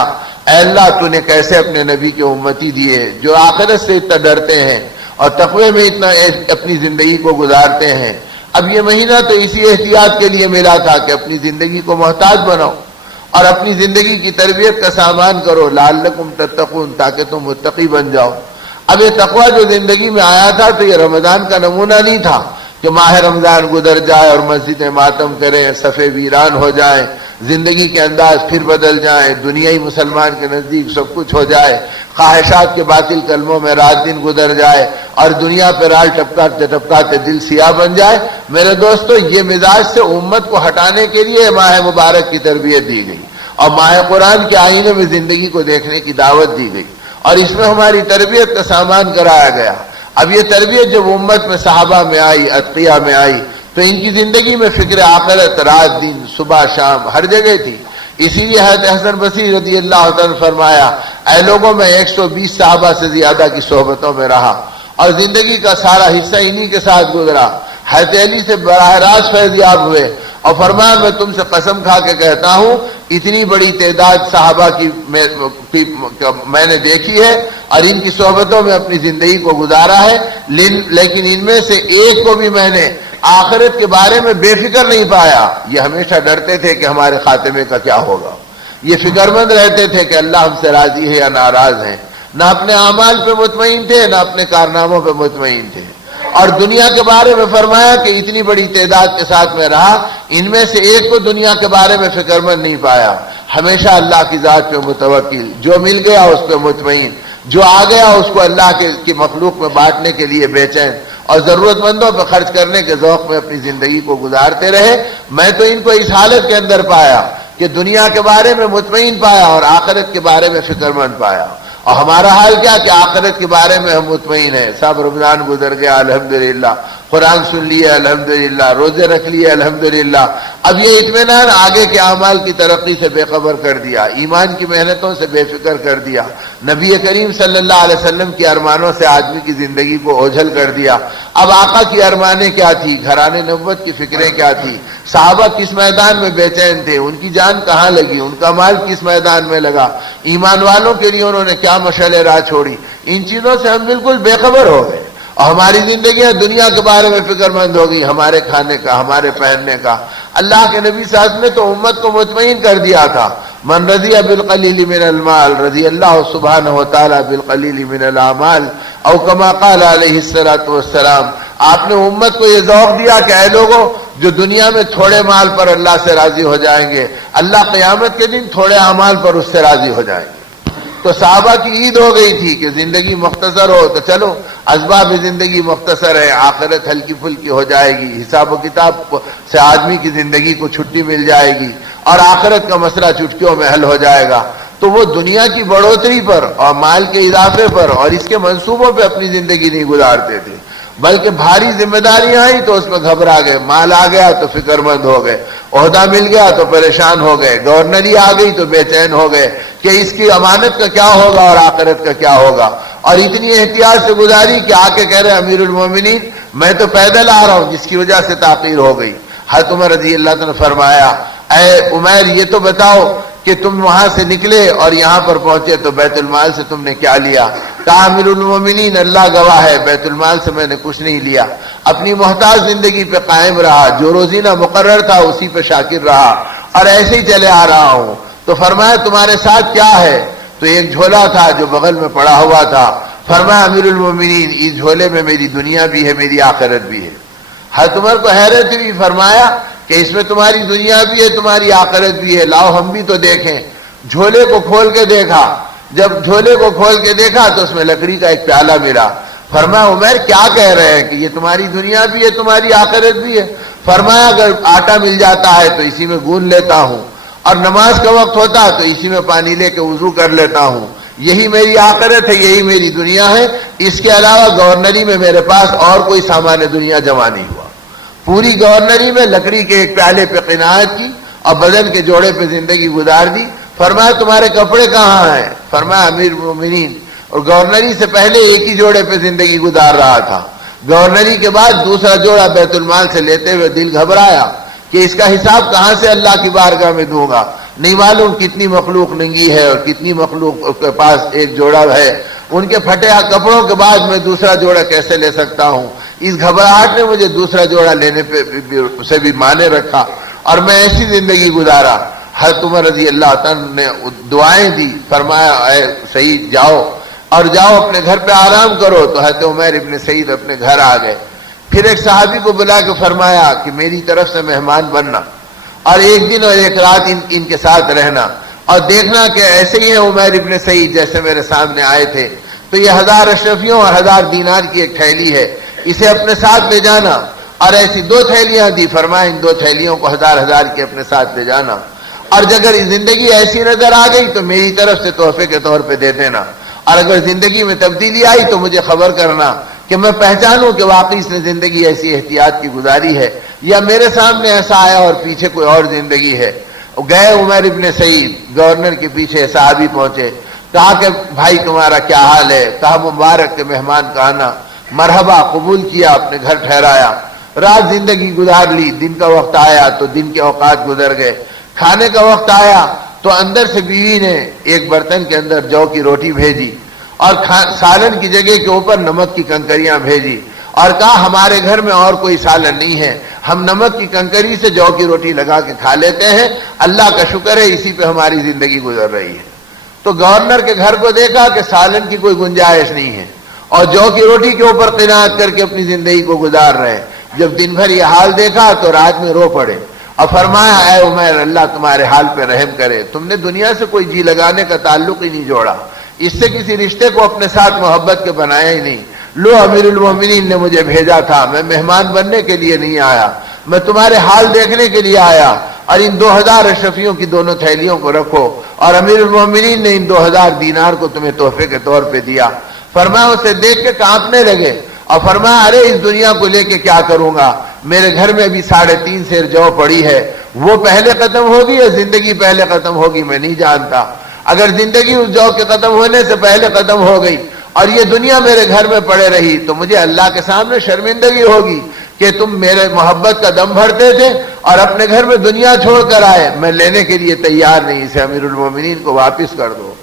اے اللہ، تو نے کیسے اپنے نبی کے امتی دیے جو آخرت سے اتنا ڈرتے ہیں اور تقوی میں اتنا اپنی زندگی کو گزارتے ہیں۔ اب یہ مہینہ تو اسی احتیاط کے لیے ملا تھا کہ اپنی زندگی کو محتاج بناؤ اور اپنی زندگی کی تربیت کا سامان کرو، لعلکم تتقون، تاکہ تم متقی بن جاؤ۔ اب یہ تقوی جو زندگی میں آیا تھا تو یہ رمضان کا نمونہ نہیں تھا کہ ماہ رمضان گزر جائے اور مسجدیں ماتم کریں، صفے ویران ہو جائیں، زندگی کے انداز پھر بدل جائیں، دنیائی مسلمان کے نزدیک سب کچھ ہو جائے، خواہشات کے باطل کلموں میں رات دن گزر جائے اور دنیا پہ رال ٹپکاتے ٹپکاتے دل سیاہ بن جائے۔ میرے دوستو، یہ مزاج سے امت کو ہٹانے کے لیے ماہ مبارک کی تربیت دی گئی اور ماہ قرآن کے آئینے میں زندگی کو دیکھنے کی دعوت دی گئی اور اس میں ہماری تربیت کا سامان کرایا گیا۔ اب یہ تربیت جب امت میں صحابہ میں آئی، اتقیاء میں آئی، تو ان کی زندگی میں فکر آخرت رات دن صبح شام ہر جگہ تھی۔ اسی لیے حضرت حسن بصری رضی اللہ عنہ نے فرمایا اے لوگوں، میں 120 صحابہ سے زیادہ کی صحبتوں میں رہا اور زندگی کا سارا حصہ انہی کے ساتھ گزرا۔ حضرت علی سے براہ راست فیضیاب ہوئے اور فرمایا میں تم سے قسم کھا کے کہتا ہوں اتنی بڑی تعداد صحابہ کی میں نے دیکھی ہے اور ان کی صحبتوں میں اپنی زندگی کو گزارا ہے، لیکن ان میں سے ایک کو بھی میں نے آخرت کے بارے میں بے فکر نہیں پایا۔ یہ ہمیشہ ڈرتے تھے کہ ہمارے خاتمے کا کیا ہوگا، یہ فکر مند رہتے تھے کہ اللہ ہم سے راضی ہے یا ناراض ہے، نہ اپنے اعمال پہ مطمئن تھے نہ اپنے کارناموں پہ مطمئن تھے۔ اور دنیا کے بارے میں فرمایا کہ اتنی بڑی تعداد کے ساتھ میں رہا، ان میں سے ایک کو دنیا کے بارے میں فکر مند نہیں پایا، ہمیشہ اللہ کی ذات پہ متوکل، جو مل گیا اس پہ مطمئن، جو آ گیا اس کو اللہ کی مخلوق میں بانٹنے کے لیے بے چین اور ضرورت مندوں پہ خرچ کرنے کے ذوق میں اپنی زندگی کو گزارتے رہے۔ میں تو ان کو اس حالت کے اندر پایا کہ دنیا کے بارے میں مطمئن پایا اور آخرت کے بارے میں فکر مند پایا۔ اور ہمارا حال کیا کہ آخرت کے بارے میں ہم مطمئن ہیں، سب رمضان گزر گیا الحمدللہ، قرآن سن لیا الحمدللہ، روزے رکھ لیے الحمدللہ، اب یہ اطمینان آگے کے اعمال کی ترقی سے بے خبر کر دیا، ایمان کی محنتوں سے بے فکر کر دیا، نبی کریم صلی اللہ علیہ وسلم کی ارمانوں سے آدمی کی زندگی کو اوجھل کر دیا۔ اب آقا کی ارمانیں کیا تھی، گھرانے نبوت کی فکریں کیا تھی، صحابہ کس میدان میں بے چین تھے، ان کی جان کہاں لگی، ان کا مال کس میدان میں لگا، ایمان والوں کے لیے انہوں نے کیا مشعل راہ چھوڑی، ان چیزوں سے ہم بالکل بے خبر ہو گئے، اور ہماری زندگیاں دنیا کے بارے میں فکر مند ہو گئی، ہمارے کھانے کا، ہمارے پہننے کا۔ اللہ کے نبی صلی اللہ علیہ وسلم نے تو امت کو مطمئن کر دیا تھا، من رضی بالقلیل من المال رضی اللہ سبحانہ وتعالی بالقلیل من الاعمال، او کما قال علیہ الصلوۃ والسلام۔ آپ نے امت کو یہ ذوق دیا کہ اے لوگوں، جو دنیا میں تھوڑے مال پر اللہ سے راضی ہو جائیں گے، اللہ قیامت کے دن تھوڑے اعمال پر اس سے راضی ہو جائیں گے۔ تو صحابہ کی عید ہو گئی تھی کہ زندگی مختصر ہو، تو چلو اسباب زندگی مختصر ہے، آخرت ہلکی پھلکی ہو جائے گی، حساب و کتاب سے آدمی کی زندگی کو چھٹی مل جائے گی، اور آخرت کا مسئلہ چٹکیوں میں حل ہو جائے گا۔ تو وہ دنیا کی بڑھوتری پر اور مال کے اضافے پر اور اس کے منصوبوں پہ اپنی زندگی نہیں گزارتے تھے، بلکہ بھاری ذمہ داریاں آئیں تو اس میں گھبرا گئے، مال آ گیا تو فکر مند ہو گئے، عہدہ مل گیا تو پریشان ہو گئے، گورنری آ گئی تو بے چین ہو گئے کہ اس کی امانت کا کیا ہوگا اور آخرت کا کیا ہوگا، اور اتنی احتیاط سے گزاری کہ آ کے کہہ رہے امیر المومنین میں تو پیدل آ رہا ہوں، جس کی وجہ سے تاخیر ہو گئی۔ حضرت عمر رضی اللہ عنہ نے فرمایا اے عمر یہ تو بتاؤ کہ تم وہاں سے نکلے اور یہاں پر پہنچے تو بیت المال سے تم نے کیا لیا؟ کہا امیر المومنین اللہ گواہ ہے بیت المال سے میں نے کچھ نہیں لیا، اپنی محتاج زندگی پہ قائم رہا، جو روزینہ مقرر تھا اسی پہ شاکر رہا، اور ایسے ہی چلے آ رہا ہوں۔ تو فرمایا تمہارے ساتھ کیا ہے؟ تو ایک جھولا تھا جو بغل میں پڑا ہوا تھا۔ فرمایا امیر المومنین اس جھولے میں میری دنیا بھی ہے، میری آخرت بھی ہے۔ حضرت عمر کو حیرت ہوئی، فرمایا کہ اس میں تمہاری دنیا بھی ہے، تمہاری آخرت بھی ہے، لاؤ ہم بھی تو دیکھیں۔ جھولے کو کھول کے دیکھا، جب جھولے کو کھول کے دیکھا تو اس میں لکڑی کا ایک پیالہ ملا۔ فرمایا عمر کیا کہہ رہے ہیں کہ یہ تمہاری دنیا بھی ہے، تمہاری آخرت بھی ہے؟ فرمایا اگر آٹا مل جاتا ہے تو اسی میں گون لیتا ہوں، اور نماز کا وقت ہوتا تو اسی میں پانی لے کے وضو کر لیتا ہوں، یہی میری آخرت ہے، یہی میری دنیا ہے، اس کے علاوہ گورنری میں میرے پاس اور کوئی سامان دنیا جمع نہیں ہوا۔ پوری گورنری میں لکڑی کے ایک پیالے پہ قناعت کی اور بدن کے جوڑے پہ زندگی گزار دی۔ فرمایا تمہارے کپڑے کہاں ہیں؟ فرمایا امیر المومنین اور گورنری سے پہلے ایک ہی جوڑے پہ زندگی گزار رہا تھا، گورنری کے بعد دوسرا جوڑا بیت المال سے لیتے ہوئے دل گھبرایا کہ اس کا حساب کہاں سے اللہ کی بارگاہ میں دوں گا، نہیں معلوم کتنی مخلوق ننگی ہے اور کتنی مخلوق کے پاس ایک جوڑا ہے، ان کے پھٹے کپڑوں کے بعد میں دوسرا جوڑا کیسے لے سکتا ہوں؟ اس گھبراہٹ نے مجھے دوسرا جوڑا لینے پہ سے بھی مانے رکھا اور میں ایسی زندگی گزارا۔ حضرت عمر رضی اللہ عنہ نے دعائیں دی، فرمایا اے سعید جاؤ اور جاؤ اپنے گھر پہ آرام کرو۔ تو حضرت عمر ابن سعید اپنے گھر آ گئے، پھر ایک صحابی کو بلا کے فرمایا کہ میری طرف سے مہمان بننا اور ایک دن اور ایک رات ان کے ساتھ رہنا، اور دیکھنا کہ ایسے ہی ہیں عمر ابن سعید جیسے میرے سامنے آئے تھے، تو یہ 1000 اشرفیوں اور 1000 دینار کی ایک تھیلی ہے، اسے اپنے ساتھ لے جانا، اور ایسی 2 تھیلیاں دی، فرمایا ان 2 تھیلیوں کو 1000 کی اپنے ساتھ لے جانا، اور اگر زندگی ایسی نظر آ گئی تو میری طرف سے تحفے کے طور پہ دے دینا، اور اگر زندگی میں تبدیلی آئی تو مجھے خبر کرنا کہ میں پہچانوں کہ واقعی اس نے زندگی ایسی احتیاط کی گزاری ہے یا میرے سامنے ایسا آیا اور پیچھے کوئی اور زندگی ہے۔ گئے عمر ابن سعید، گورنر کے پیچھے صحابی پہنچے، کہا کہ بھائی تمہارا کیا حال ہے؟ کہا مبارک کے مہمان کا آنا، مرحبا، قبول کیا، اپنے گھر ٹھہرایا، رات زندگی گزار لی، دن کا وقت آیا تو دن کے اوقات گزر گئے، کھانے کا وقت آیا تو اندر سے بیوی نے ایک برتن کے اندر جو کی روٹی بھیجی اور سالن کی جگہ کے اوپر نمک کی کنکریاں بھیجی، اور کہا ہمارے گھر میں اور کوئی سالن نہیں ہے، ہم نمک کی کنکری سے جو کی روٹی لگا کے کھا لیتے ہیں، اللہ کا شکر ہے اسی پہ ہماری زندگی گزر رہی ہے۔ تو گورنر کے گھر کو دیکھا کہ سالن کی کوئی گنجائش نہیں ہے اور جو کی روٹی کے اوپر قناعت کر کے اپنی زندگی کو گزار رہے ہیں۔ جب دن بھر یہ حال دیکھا تو رات میں رو پڑے اور فرمایا اے عمر اللہ تمہارے حال پہ رحم کرے، تم نے دنیا سے کوئی جی لگانے کا تعلق ہی نہیں جوڑا، اس سے کسی رشتے کو اپنے ساتھ محبت کے بنایا ہی نہیں۔ لو امیر المومنین نے مجھے بھیجا تھا، میں مہمان بننے کے لیے نہیں آیا، میں تمہارے حال دیکھنے کے لیے آیا، اور ان 2000 اشرفیوں کی دونوں تھیلیوں کو رکھو، اور امیر المومنین نے ان 2000 دینار کو تمہیں تحفے کے طور پہ دیا۔ فرمایا اسے دیکھ کے کانپنے لگے اور فرمایا ارے اس دنیا کو لے کے کیا کروں گا، میرے گھر میں ابھی 3.5 سیر جو پڑی ہے، وہ پہلے ختم ہوگی یا زندگی پہلے ختم ہوگی میں نہیں جانتا۔ اگر زندگی اس جو کے ختم ہونے سے پہلے ختم ہو گئی اور یہ دنیا میرے گھر میں پڑے رہی تو مجھے اللہ کے سامنے شرمندگی ہوگی کہ تم میرے محبت کا دم بھرتے تھے اور اپنے گھر میں دنیا چھوڑ کر آئے، میں لینے کے لیے تیار نہیں، اسے امیر المومنین کو واپس کر دو۔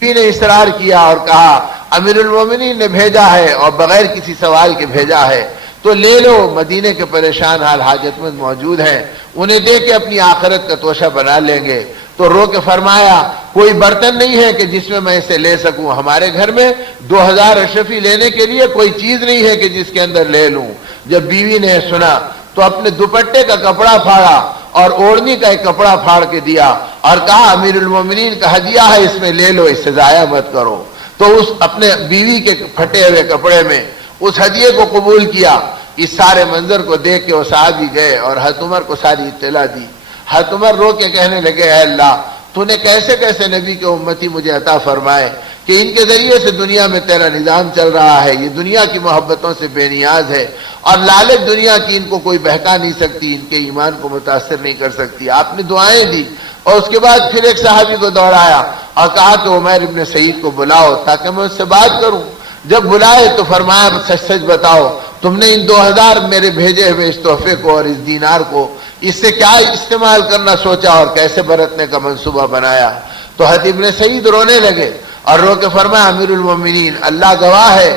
بیوی نے اصرار کیا اور کہا امیر المومنین نے بھیجا ہے اور بغیر کسی سوال کے بھیجا ہے تو لے لو، مدینے کے پریشان حال حاجت مند موجود ہیں، انہیں دے کے اپنی آخرت کا توشہ بنا لیں گے۔ تو رو کے فرمایا کوئی برتن نہیں ہے کہ جس میں اسے لے سکوں، ہمارے گھر میں 2000 اشرفی لینے کے لیے کوئی چیز نہیں ہے کہ جس کے اندر لے لوں۔ جب بیوی نے سنا تو اپنے دوپٹے کا کپڑا پھاڑا اور اوڑھنی کا ایک کپڑا پھاڑ کے دیا اور کہا امیر المومنین کا ہدیہ ہے، اس میں لے لو، اس سے ضائع مت کرو۔ تو اس اپنے بیوی کے پھٹے ہوئے کپڑے میں اس ہدیے کو قبول کیا۔ اس سارے منظر کو دیکھ کے وہ صحابی گئے اور حضرت عمر کو ساری اطلاع دی۔ حضرت عمر رو کے کہنے لگے اے اللہ تو نے کیسے کیسے نبی کے امتی مجھے عطا فرمائے کہ ان کے ذریعے سے دنیا میں تیرا نظام چل رہا ہے، یہ دنیا کی محبتوں سے بے نیاز ہے اور لالچ دنیا کی ان کو کوئی بہکا نہیں سکتی، ان کے ایمان کو متاثر نہیں کر سکتی۔ آپ نے دعائیں دی اور اس کے بعد پھر ایک صحابی کو دوڑایا اور کہا کہ عمیر ابن سعید کو بلاؤ تاکہ میں اس سے بات کروں۔ جب بلائے تو فرمایا سچ سچ بتاؤ تم نے ان 2000 میرے بھیجے ہوئے اس تحفے کو اور اس دینار کو اس سے کیا استعمال کرنا سوچا اور کیسے برتنے کا منصوبہ بنایا؟ تو حضرت ابن سعید رونے لگے اور رو کے فرمایا امیر المومنین اللہ گواہ ہے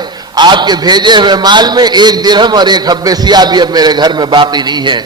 آپ کے بھیجے ہوئے مال میں 1 درہم اور 1 حبہ سیاہ بھی اب میرے گھر میں باقی نہیں ہے۔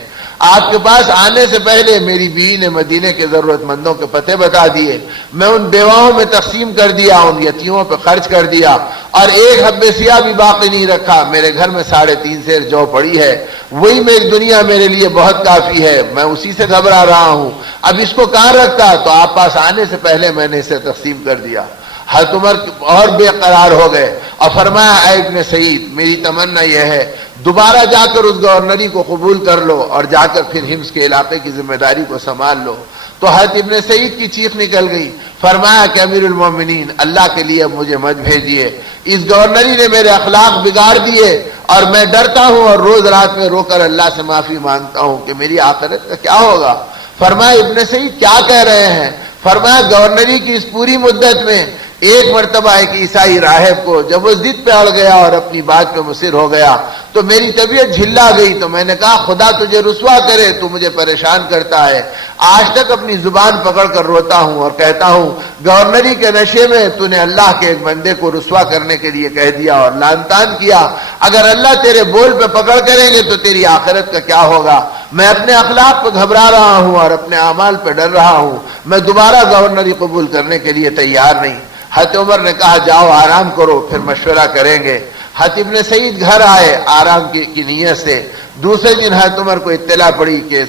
آپ کے پاس آنے سے پہلے میری بیوی نے مدینے کے ضرورت مندوں کے پتے بتا دیے، میں ان بیواؤں میں تقسیم کر دیا، ان یتیموں پہ خرچ کر دیا اور 1 حبہ سیاہ بھی باقی نہیں رکھا۔ میرے گھر میں 3.5 سیر جو پڑی ہے وہی میری دنیا میرے لیے بہت کافی ہے، میں اسی سے گھبرا رہا ہوں، اب اس کو کہاں رکھتا؟ تو آپ پاس آنے سے پہلے میں نے اسے تقسیم کر دیا۔ حضرت عمر اور بے قرار ہو گئے اور فرمایا اے ابن سعید میری تمنا یہ ہے دوبارہ جا کر اس گورنری کو قبول کر لو اور جا کر پھر حمص کے علاقے کی ذمہ داری کو سنبھال لو۔ تو حضرت ابن سعید کی چیخ نکل گئی، فرمایا کہ امیر المومنین اللہ کے لیے اب مجھے مت بھیجیے، اس گورنری نے میرے اخلاق بگاڑ دیے اور میں ڈرتا ہوں اور روز رات میں رو کر اللہ سے معافی مانگتا ہوں کہ میری آخرت کا کیا ہوگا۔ فرمایا ابن سعید کیا کہہ رہے ہیں؟ فرمایا گورنری کی اس پوری مدت میں ایک مرتبہ ایک عیسائی راہب کو جب وہ ضد پہ اڑ گیا اور اپنی بات پہ مصر ہو گیا تو میری طبیعت جھلا گئی، تو میں نے کہا خدا تجھے رسوا کرے تو مجھے پریشان کرتا ہے۔ آج تک اپنی زبان پکڑ کر روتا ہوں اور کہتا ہوں گورنری کے نشے میں تو نے اللہ کے ایک بندے کو رسوا کرنے کے لیے کہہ دیا اور لعن طعن کیا، اگر اللہ تیرے بول پہ پکڑ کریں گے تو تیری آخرت کا کیا ہوگا؟ میں اپنے اخلاق پہ گھبرا رہا ہوں اور اپنے اعمال پہ ڈر رہا ہوں، میں دوبارہ گورنری قبول کرنے کے لیے تیار نہیں۔ حضرت عمر نے کہا جاؤ آرام کرو پھر مشورہ کریں گے۔ حضرت ابن سعید گھر آئے آرام کی نیت سے۔ دوسرے دن حضرت عمر کو اطلاع پڑی کہ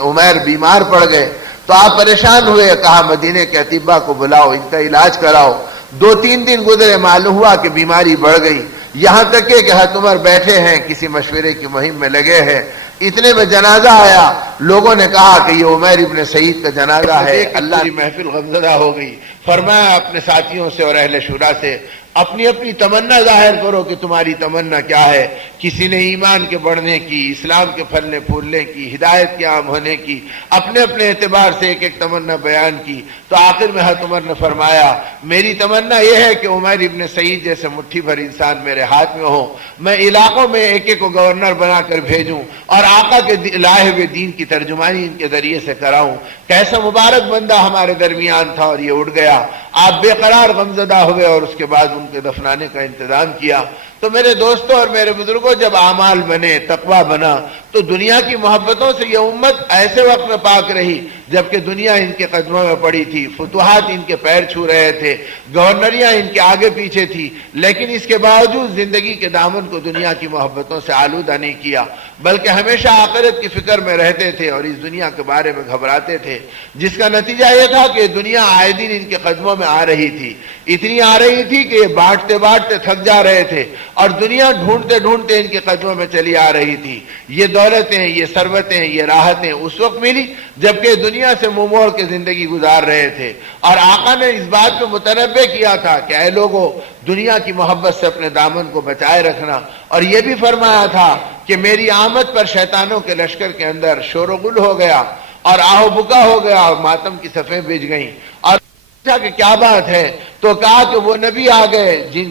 عمیر بیمار پڑ گئے تو آپ پریشان ہوئے، کہا مدینے کے اطباء کو بلاؤ ان کا علاج کراؤ۔ 2-3 دن گزرے، معلوم ہوا کہ بیماری بڑھ گئی، یہاں تک کہ حضرت عمر بیٹھے ہیں کسی مشورے کی مہم میں لگے ہیں، اتنے میں جنازہ آیا، لوگوں نے کہا کہ یہ عمیر ابن سعید کا جنازہ ہے۔ اللہ کی محفل غمزدہ ہو گئی، فرمایا اپنے ساتھیوں سے اور اہل شورا سے اپنی اپنی تمنا ظاہر کرو کہ تمہاری تمنا کیا ہے۔ کسی نے ایمان کے بڑھنے کی، اسلام کے پھلنے پھولنے کی، ہدایت کے عام ہونے کی، اپنے اپنے اعتبار سے ایک ایک تمنا بیان کی۔ تو آخر میں حضرت عمر نے فرمایا میری تمنا یہ ہے کہ عمیر ابن سعید جیسے مٹھی بھر انسان میرے ہاتھ میں ہو، میں علاقوں میں ایک ایک کو گورنر بنا کر بھیجوں اور آقا کے لائے ہوئے دین کی ترجمانی ان کے ذریعے سے کراؤں۔ کیسا مبارک بندہ ہمارے درمیان تھا اور یہ اٹھ گیا۔ آپ بے قرار غمزدہ ہوئے اور اس کے بعد ان کے دفنانے کا انتظام کیا۔ تو میرے دوستوں اور میرے بزرگوں جب اعمال بنے، تقویٰ بنا تو دنیا کی محبتوں سے یہ امت ایسے وقت میں پاک رہی جبکہ دنیا ان کے قدموں میں پڑی تھی، فتوحات ان کے پیر چھو رہے تھے، گورنریاں ان کے آگے پیچھے تھی، لیکن اس کے باوجود زندگی کے دامن کو دنیا کی محبتوں سے آلودہ نہیں کیا، بلکہ ہمیشہ آخرت کی فکر میں رہتے تھے اور اس دنیا کے بارے میں گھبراتے تھے، جس کا نتیجہ یہ تھا کہ دنیا آئے دن ان کے قدموں میں آ رہی تھی، اتنی آ رہی تھی کہ یہ بانٹتے بانٹتے تھک جا رہے تھے اور دنیا ڈھونڈتے ڈھونڈتے ان کے قدموں میں چلی آ رہی تھی۔ یہ دولتیں، یہ ثروتیں، یہ راحتیں اس وقت ملی جبکہ دنیا سے منہ موڑ کے زندگی گزار رہے تھے، اور آقا نے اس بات پہ متنبہ کیا تھا کہ اے لوگو، دنیا کی محبت سے اپنے دامن کو بچائے رکھنا، اور یہ بھی فرمایا تھا کہ میری آمد پر شیطانوں کے لشکر کے اندر شور و غل ہو گیا اور آہو بکا ہو گیا اور ماتم کی صفیں بچ گئیں۔ اور پوچھا کہ کیا بات ہے، تو کہا کہ وہ نبی آ گئے جن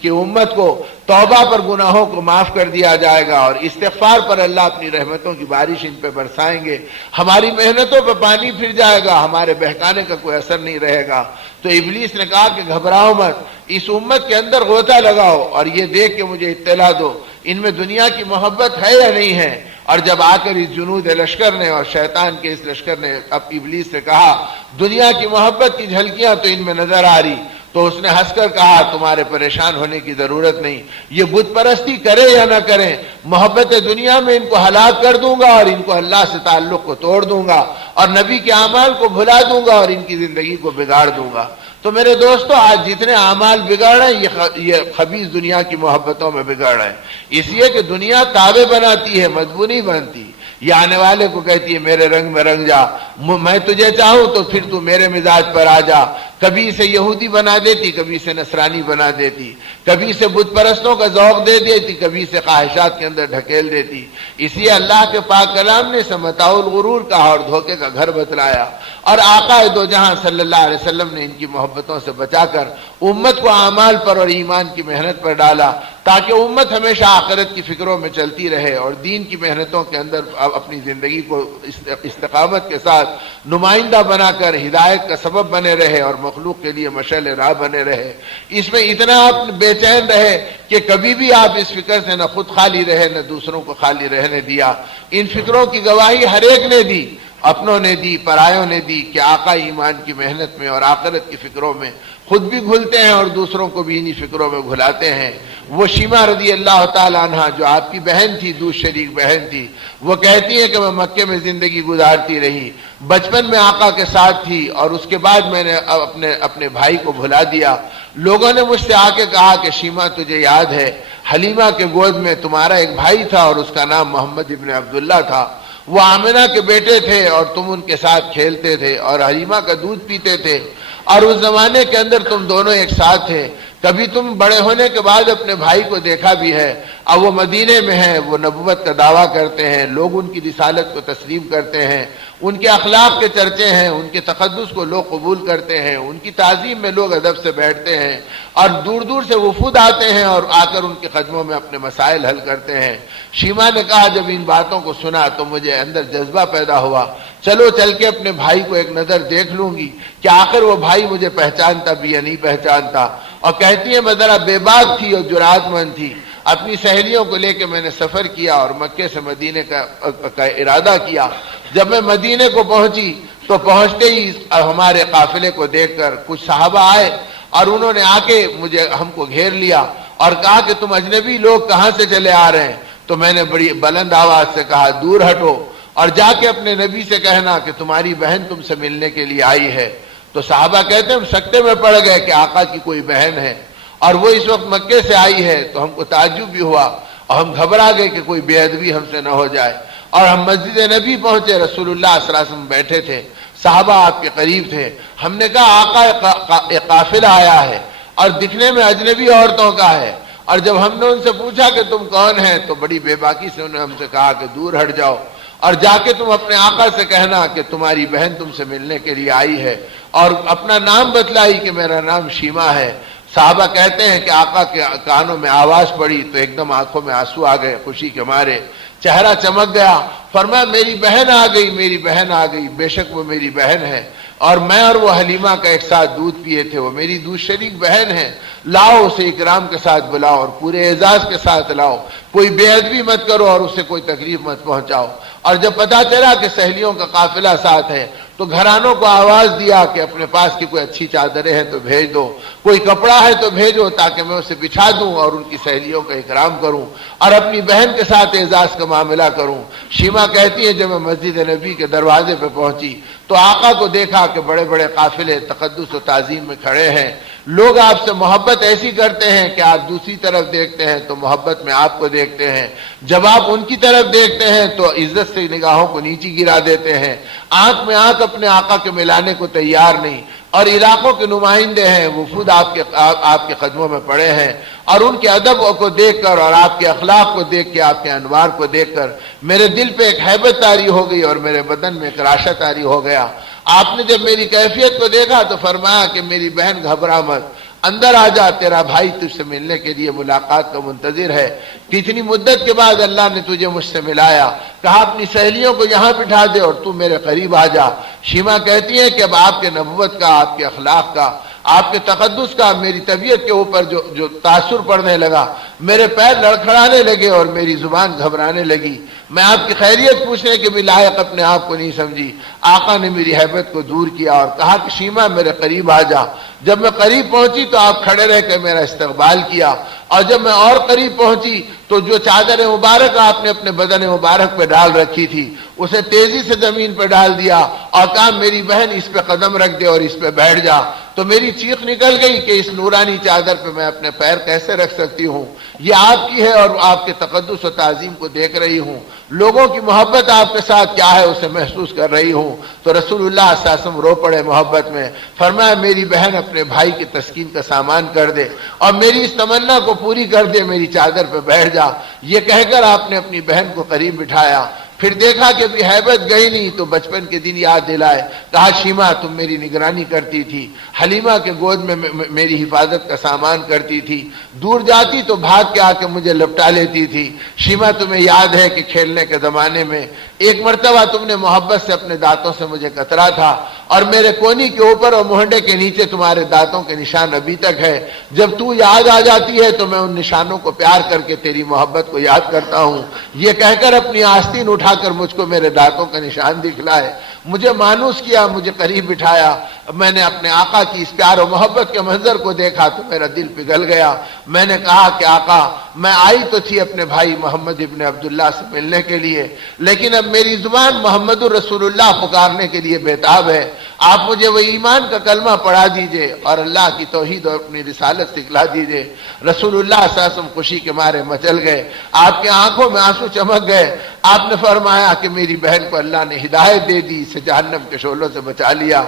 کی امت کو توبہ پر گناہوں کو معاف کر دیا جائے گا اور استغفار پر اللہ اپنی رحمتوں کی بارش ان پہ برسائیں گے، ہماری محنتوں پہ پانی پھر جائے گا، ہمارے بہکانے کا کوئی اثر نہیں رہے گا۔ تو ابلیس نے کہا کہ گھبراؤ مت، اس امت کے اندر غوطہ لگاؤ اور یہ دیکھ کے مجھے اطلاع دو ان میں دنیا کی محبت ہے یا نہیں ہے۔ اور جب آ کر اس جنود لشکر نے اور شیطان کے اس لشکر نے اب ابلیس سے کہا دنیا کی محبت کی جھلکیاں تو ان میں نظر آ رہی، تو اس نے ہنس کر کہا تمہارے پریشان ہونے کی ضرورت نہیں، یہ بت پرستی کرے یا نہ کریں، محبت دنیا میں ان کو ہلاک کر دوں گا اور ان کو اللہ سے تعلق کو توڑ دوں گا اور نبی کے اعمال کو بھلا دوں گا اور ان کی زندگی کو بگاڑ دوں گا۔ تو میرے دوستو، آج جتنے اعمال بگڑ رہے ہیں یہ خبیث دنیا کی محبتوں میں بگڑ رہے ہیں، اس لیے کہ دنیا تابع بناتی ہے، مدبو نہیں بنتی۔ یہ آنے والے کو کہتی ہے میرے رنگ میں رنگ جا، میں تجھے چاہوں تو پھر تو میرے مزاج پر آ جا، کبھی اسے یہودی بنا دیتی، کبھی اسے نصرانی بنا دیتی، کبھی اسے بت پرستوں کا ذوق دے دیتی، کبھی اسے خواہشات کے اندر ڈھکیل دیتی۔ اس لیے اللہ کے پاک کلام نے اسے متاع الغرور کہا اور دھوکے کا گھر بتلایا، اور آقا دو جہاں صلی اللہ علیہ وسلم نے ان کی محبتوں سے بچا کر امت کو اعمال پر اور ایمان کی محنت پر ڈالا تاکہ امت ہمیشہ آخرت کی فکروں میں چلتی رہے اور دین کی محنتوں کے اندر اپنی زندگی کو استقامت کے ساتھ نمائندہ بنا کر ہدایت کا سبب بنے رہے اور مخلوق کے لیے مشعل راہ بنے رہے۔ اس میں اتنا آپ بے چین رہے کہ کبھی بھی آپ اس فکر سے نہ خود خالی رہے نہ دوسروں کو خالی رہنے دیا۔ ان فکروں کی گواہی ہر ایک نے دی، اپنوں نے دی، پرایوں نے دی کہ آقا ایمان کی محنت میں اور آخرت کی فکروں میں خود بھی گھلتے ہیں اور دوسروں کو بھی انہی فکروں میں گھلاتے ہیں۔ وہ شیما رضی اللہ تعالیٰ عنہ جو آپ کی بہن تھی، دودھ شریک بہن تھی، وہ کہتی ہے کہ میں مکے میں زندگی گزارتی رہی، بچپن میں آقا کے ساتھ تھی اور اس کے بعد میں نے اپنے بھائی کو بھلا دیا۔ لوگوں نے مجھ سے آ کے کہا کہ شیما تجھے یاد ہے حلیمہ کے گود میں تمہارا ایک بھائی تھا اور اس کا نام محمد ابن عبداللہ تھا، وہ آمنہ کے بیٹے تھے اور تم ان کے ساتھ کھیلتے تھے اور حلیمہ کا دودھ پیتے تھے، اور اس زمانے کے اندر تم دونوں ایک ساتھ تھے۔ کبھی تم بڑے ہونے کے بعد اپنے بھائی کو دیکھا بھی ہے، اب وہ مدینے میں ہیں، وہ نبوت کا دعویٰ کرتے ہیں، لوگ ان کی رسالت کو تسلیم کرتے ہیں، ان کے اخلاق کے چرچے ہیں، ان کے تقدس کو لوگ قبول کرتے ہیں، ان کی تعظیم میں لوگ ادب سے بیٹھتے ہیں اور دور دور سے وفود آتے ہیں اور آ کر ان کے قدموں میں اپنے مسائل حل کرتے ہیں۔ شیما نے کہا جب ان باتوں کو سنا تو مجھے اندر جذبہ پیدا ہوا، چلو چل کے اپنے بھائی کو ایک نظر دیکھ لوں گی کہ آخر وہ بھائی مجھے پہچانتا بھی یا نہیں پہچانتا۔ اور کہتی ہے میں ذرا بے باک تھی اور جرأت مند تھی، اپنی سہیلیوں کو لے کے میں نے سفر کیا اور مکے سے مدینے کا ارادہ کیا۔ جب میں مدینے کو پہنچی تو پہنچتے ہی ہمارے قافلے کو دیکھ کر کچھ صحابہ آئے اور انہوں نے آ کے ہم کو گھیر لیا اور کہا کہ تم اجنبی لوگ کہاں سے چلے آ رہے ہیں؟ تو میں نے بڑی بلند آواز سے کہا دور ہٹو اور جا کے اپنے نبی سے کہنا کہ تمہاری بہن تم سے ملنے کے لیے آئی ہے۔ تو صحابہ کہتے ہیں ہم سکتے میں پڑ گئے کہ آقا کی کوئی بہن ہے اور وہ اس وقت مکے سے آئی ہے، تو ہم کو تعجب بھی ہوا اور ہم گھبرا گئے کہ کوئی بے ادبی ہم سے نہ ہو جائے، اور ہم مسجد نبی پہنچے، رسول اللہ صلی اللہ علیہ وسلم بیٹھے تھے، صحابہ آپ کے قریب تھے۔ ہم نے کہا آقا ایک قافلہ آیا ہے اور دکھنے میں اجنبی عورتوں کا ہے، اور جب ہم نے ان سے پوچھا کہ تم کون ہیں تو بڑی بے باکی سے انہوں نے ہم سے کہا کہ دور ہٹ جاؤ اور جا کے تم اپنے آقا سے کہنا کہ تمہاری بہن تم سے ملنے کے لیے آئی ہے، اور اپنا نام بتلائی کہ میرا نام شیما ہے۔ صحابہ کہتے ہیں کہ آقا کے کانوں میں آواز پڑی تو ایک دم آنکھوں میں آنسو آ گئے خوشی کے مارے، چہرہ چمک گیا، فرمایا میری بہن آ گئی، میری بہن آ گئی، بے شک وہ میری بہن ہے، اور میں اور وہ حلیمہ کا ایک ساتھ دودھ پیے تھے، وہ میری دودھ شریک بہن ہے، لاؤ اسے اکرام کے ساتھ بلاؤ اور پورے اعزاز کے ساتھ لاؤ، کوئی بے ادبی مت کرو اور اسے کوئی تکلیف مت پہنچاؤ۔ اور جب پتا چلا کہ سہیلیوں کا قافلہ ساتھ ہے تو گھرانوں کو آواز دیا کہ اپنے پاس کی کوئی اچھی چادریں ہیں تو بھیج دو، کوئی کپڑا ہے تو بھیجو تاکہ میں اسے بچھا دوں اور ان کی سہیلیوں کا اکرام کروں اور اپنی بہن کے ساتھ اعزاز کا معاملہ کروں۔ شیما کہتی ہے جب میں مسجد نبی کے دروازے پہ پہنچی تو آقا کو دیکھا کہ بڑے بڑے قافلے تقدس و تعظیم میں کھڑے ہیں، لوگ آپ سے محبت ایسی کرتے ہیں کہ آپ دوسری طرف دیکھتے ہیں تو محبت میں آپ کو دیکھتے ہیں، جب آپ ان کی طرف دیکھتے ہیں تو عزت سے نگاہوں کو نیچی گرا دیتے ہیں، آنکھ میں آنکھ اپنے آقا کے ملانے کو تیار نہیں، اور علاقوں کے نمائندے ہیں، وفود آپ کے قدموں میں پڑے ہیں، اور ان کے ادب کو دیکھ کر اور آپ کے اخلاق کو دیکھ کے، آپ کے انوار کو دیکھ کر میرے دل پہ ایک ہیبت طاری ہو گئی اور میرے بدن میں ایک راشا طاری ہو گیا۔ آپ نے جب میری کیفیت کو دیکھا تو فرمایا کہ میری بہن گھبرا مت، اندر آ جا، تیرا بھائی تجھ سے ملنے کے لیے ملاقات کا منتظر ہے، کتنی مدت کے بعد اللہ نے تجھے مجھ سے ملایا، کہا اپنی سہیلیوں کو یہاں بٹھا دے اور تو میرے قریب آ جا۔ شیما کہتی ہے کہ اب آپ کے نبوت کا، آپ کے اخلاق کا، آپ کے تقدس کا میری طبیعت کے اوپر جو تاثر پڑنے لگا، میرے پیر لڑکھڑانے لگے اور میری زبان گھبرانے لگی، میں آپ کی خیریت پوچھنے کے بھی لائق اپنے آپ کو نہیں سمجھی۔ آقا نے میری ہیبت کو دور کیا اور کہا کہ شیما میرے قریب آ جا۔ جب میں قریب پہنچی تو آپ کھڑے رہ کے میرا استقبال کیا، اور جب میں اور قریب پہنچی تو جو چادر مبارک آپ نے اپنے بدن مبارک پہ ڈال رکھی تھی اسے تیزی سے زمین پہ ڈال دیا اور کہا میری بہن اس پہ قدم رکھ دے اور اس پہ بیٹھ جا۔ تو میری چیخ نکل گئی کہ اس نورانی چادر پہ میں اپنے پیر کیسے رکھ سکتی ہوں، یہ آپ کی ہے اور آپ کے تقدس و تعظیم کو دیکھ رہی ہوں، لوگوں کی محبت آپ کے ساتھ کیا ہے اسے محسوس کر رہی ہوں۔ تو رسول اللہ صلی اللہ علیہ وسلم رو پڑے محبت میں، فرمایا میری بہن اپنے بھائی کی تسکین کا سامان کر دے اور میری اس تمنا کو پوری کر دے، میری چادر پہ بیٹھ جا۔ یہ کہہ کر آپ نے اپنی بہن کو قریب بٹھایا، پھر دیکھا کہ بھی ہیبت گئی نہیں تو بچپن کے دن یاد دلائے، کہا شیما تم میری نگرانی کرتی تھی، حلیمہ کے گود میں میری حفاظت کا سامان کرتی تھی، دور جاتی تو بھاگ کے آ کے مجھے لپٹا لیتی تھی۔ شیما تمہیں یاد ہے کہ کھیلنے کے زمانے میں ایک مرتبہ تم نے محبت سے اپنے دانتوں سے مجھے کترا تھا اور میرے کونی کے اوپر اور مہنڈے کے نیچے تمہارے دانتوں کے نشان ابھی تک ہے، جب تو یاد آ جاتی ہے تو میں ان نشانوں کو پیار کر کے تیری محبت کو یاد کرتا ہوں۔ یہ کہہ کر اپنی آستین اٹھا کر مجھ کو میرے دانتوں کا نشان دکھلائے، مجھے مانوس کیا، مجھے قریب بٹھایا، میں نے اپنے آقا کی اس پیار و محبت کے منظر کو دیکھا تو میرا دل پگھل گیا۔ میں نے کہا کہ آقا میں آئی تو تھی اپنے بھائی محمد ابن عبداللہ سے ملنے کے لیے، لیکن اب میری زبان محمد رسول اللہ پکارنے کے لیے بےتاب ہے، آپ مجھے وہ ایمان کا کلمہ پڑھا دیجئے اور اللہ کی توحید اور اپنی رسالت سکھلا دیجئے۔ رسول اللہ صلی اللہ علیہ وسلم خوشی کے مارے مچل گئے، آپ کے آنکھوں میں آنسو چمک گئے۔ آپ نے فرمایا کہ میری بہن کو اللہ نے ہدایت دے دی، اسے جہنم کے شعلوں سے بچا لیا۔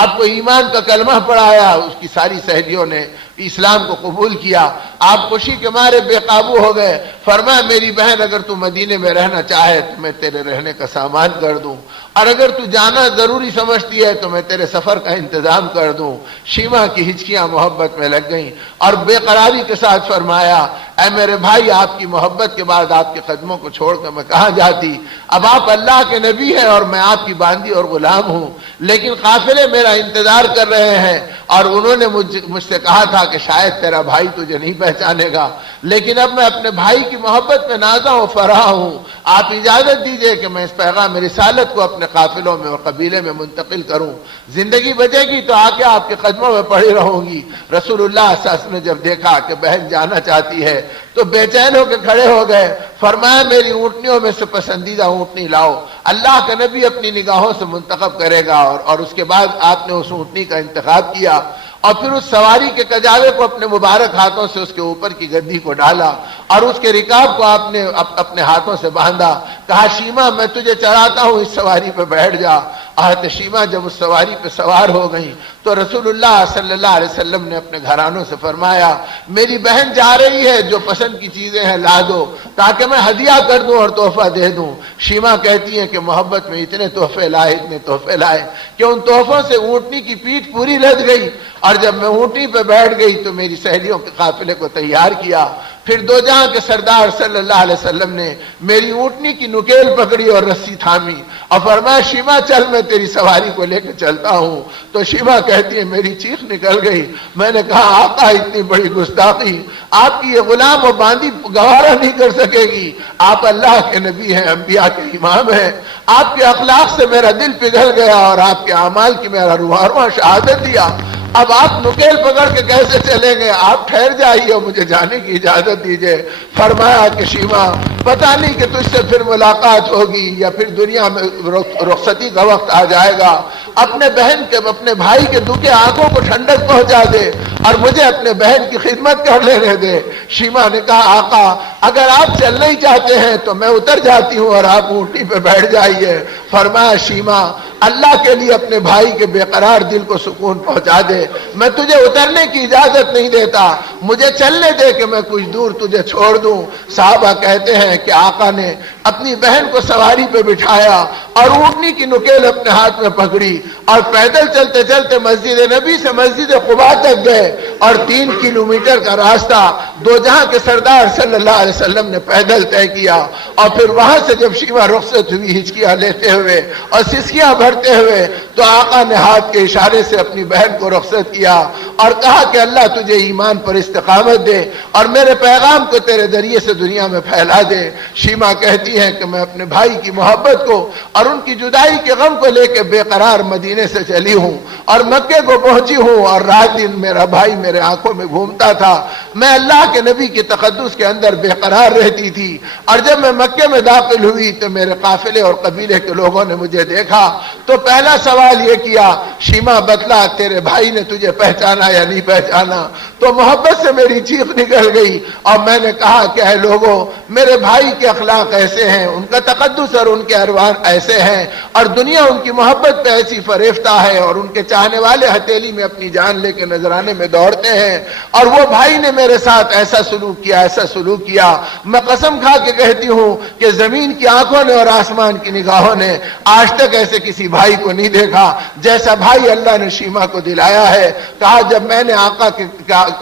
آپ کو ایمان کا کلمہ پڑھایا، اس کی ساری سہیلیوں نے اسلام کو قبول کیا، آپ خوشی کے مارے بے قابو ہو گئے۔ فرمایا میری بہن اگر تو مدینے میں رہنا چاہے تو میں تیرے رہنے کا سامان کر دوں، اور اگر تو جانا ضروری سمجھتی ہے تو میں تیرے سفر کا انتظام کر دوں۔ شیما کی ہچکیاں محبت میں لگ گئیں اور بے قراری کے ساتھ فرمایا اے میرے بھائی آپ کی محبت کے بعد آپ کے قدموں کو چھوڑ کر میں کہاں جاتی، اب آپ اللہ کے نبی ہیں اور میں آپ کی باندی اور غلام ہوں، لیکن قافلے میرا انتظار کر رہے ہیں اور انہوں نے مجھ سے کہا تھا کہ شاید تیرا بھائی تجھے نہیں پہچانے گا، لیکن اب میں اپنے بھائی کی محبت میں نازا و فرح ہوں، آپ اجازت دیجئے کہ میں اس پیغام رسالت کو اپنے قافلوں میں اور قبیلے میں منتقل کروں، زندگی بچے گی تو آ کے آپ کے قدموں میں پڑی رہوں گی۔ رسول اللہ صلی اللہ علیہ وسلم نے جب دیکھا کہ بہن جانا چاہتی ہے تو بے چین ہو کے کھڑے ہو گئے، فرمایا میری اونٹنیوں میں سے پسندیدہ اونٹنی لاؤ، اللہ کا نبی اپنی نگاہوں سے منتخب کرے گا، اور اس کے بعد آپ نے اس اونٹنی کا انتخاب کیا اور پھر اس سواری کے کجاوے کو اپنے مبارک ہاتھوں سے اس کے اوپر کی گدی کو ڈالا اور اس کے رکاب کو آپ نے اپنے ہاتھوں سے باندھا، کہا شیما میں تجھے چڑھاتا ہوں، اس سواری پہ بیٹھ جا۔ حضرت شیما جب اس سواری پہ سوار ہو گئی تو رسول اللہ صلی اللہ علیہ وسلم نے اپنے گھرانوں سے فرمایا میری بہن جا رہی ہے، جو پسند کی چیزیں ہیں لا دو تاکہ میں ہدیہ کر دوں اور تحفہ دے دوں۔ شیما کہتی ہیں کہ محبت میں اتنے تحفے لائے کہ ان تحفوں سے اونٹنی کی پیٹھ پوری لد گئی، اور جب میں اونٹنی پہ بیٹھ گئی تو میری سہیلیوں کے قافلے کو تیار کیا، پھر دو جہاں کے سردار صلی اللہ علیہ وسلم نے میری اونٹنی کی نکیل پکڑی اور رسی تھامی اور فرمایا شیما چل میں تیری سواری کو لے کے چلتا ہوں۔ تو شیما کہتی ہے میری چیخ نکل گئی، میں نے کہا آقا اتنی بڑی گستاخی آپ کی یہ غلام و باندی گوارا نہیں کر سکے گی، آپ اللہ کے نبی ہیں، انبیاء کے امام ہیں، آپ کے اخلاق سے میرا دل پگھل گیا اور آپ کے اعمال کی میرا روح شہادت دیا۔ اب آپ نکیل پکڑ کے کیسے چلیں گے؟ آپ ٹھہر جائیے، مجھے جانے کی اجازت دیجیے۔ فرمایا کہ شیما پتہ نہیں کہ تجھ سے پھر ملاقات ہوگی یا پھر دنیا میں رخصتی کا وقت آ جائے گا، اپنے بہن کے اپنے بھائی کے دکھے آنکھوں کو ٹھنڈک پہنچا دے اور مجھے اپنے بہن کی خدمت کر لینے دے۔ شیما نے کہا آقا اگر آپ چلنا ہی چاہتے ہیں تو میں اتر جاتی ہوں اور آپ اونٹنی پہ بیٹھ جائیے۔ فرمایا شیما اللہ کے لیے اپنے بھائی کے بے قرار دل کو سکون پہنچا دے، میں تجھے اترنے کی اجازت نہیں دیتا، مجھے چلنے دے کہ میں کچھ دور تجھے چھوڑ دوں۔ صحابہ کہتے ہیں کہ آقا نے اپنی بہن کو سواری پہ بٹھایا اور اونٹنی کی نکیل اپنے ہاتھ میں پکڑی اور پیدل چلتے چلتے مسجد نبی سے مسجد قباء تک گئے، اور 3 کلومیٹر کا راستہ دو جہاں کے سردار صلی اللہ علیہ وسلم نے پیدل طے کیا۔ اور پھر وہاں سے جب شیما رخصت ہوئی ہچکیاں لیتے ہوئے اور سسکیاں بھرتے ہوئے، تو آقا نے ہاتھ کے اشارے سے اپنی بہن کو رخصت کیا اور کہا کہ اللہ تجھے ایمان پر استقامت دے اور میرے پیغام کو تیرے ذریعے سے دنیا میں پھیلا دے۔ شیما کہتی ہیں کہ میں اپنے بھائی کی محبت کو اور ان کی جدائی کے غم کو لے کے بے قرار مدینے سے چلی ہوں اور مکے کو پہنچی ہوں، اور رات دن میرا بھائی میرے آنکھوں میں گھومتا تھا، میں اللہ کے نبی کی تقدس کے اندر بے قرار رہتی تھی، اور جب میں مکے میں داخل ہوئی تو میرے قافلے اور قبیلے کے لوگوں نے مجھے دیکھا تو پہلا سوال یہ کیا شیما بتلا تیرے بھائی نے تجھے پہچانا یا نہیں پہچانا؟ تو محبت سے میری چیخ نکل گئی اور میں نے کہا کہ اے لوگوں میرے بھائی کے اخلاق ایسے ہیں، ان کا تقدس اور ان کے اروان ایسے ہیں، اور دنیا ان کی محبت پہ ایسی فریفتہ ہے، اور ان کے چاہنے والے ہتھیلی میں اپنی جان لے کے نذرانے میں دوڑتے ہیں، اور وہ بھائی نے میرے ساتھ ایسا سلوک کیا ایسا سلوک کیا، میں قسم کھا کے کہتی ہوں کہ زمین کی آنکھوں نے اور آسمان کی نگاہوں نے آج تک ایسے کسی بھائی کو نہیں دیکھا جیسا بھائی اللہ نے شیما کو دلایا ہے۔ کہا جب میں نے آقا کے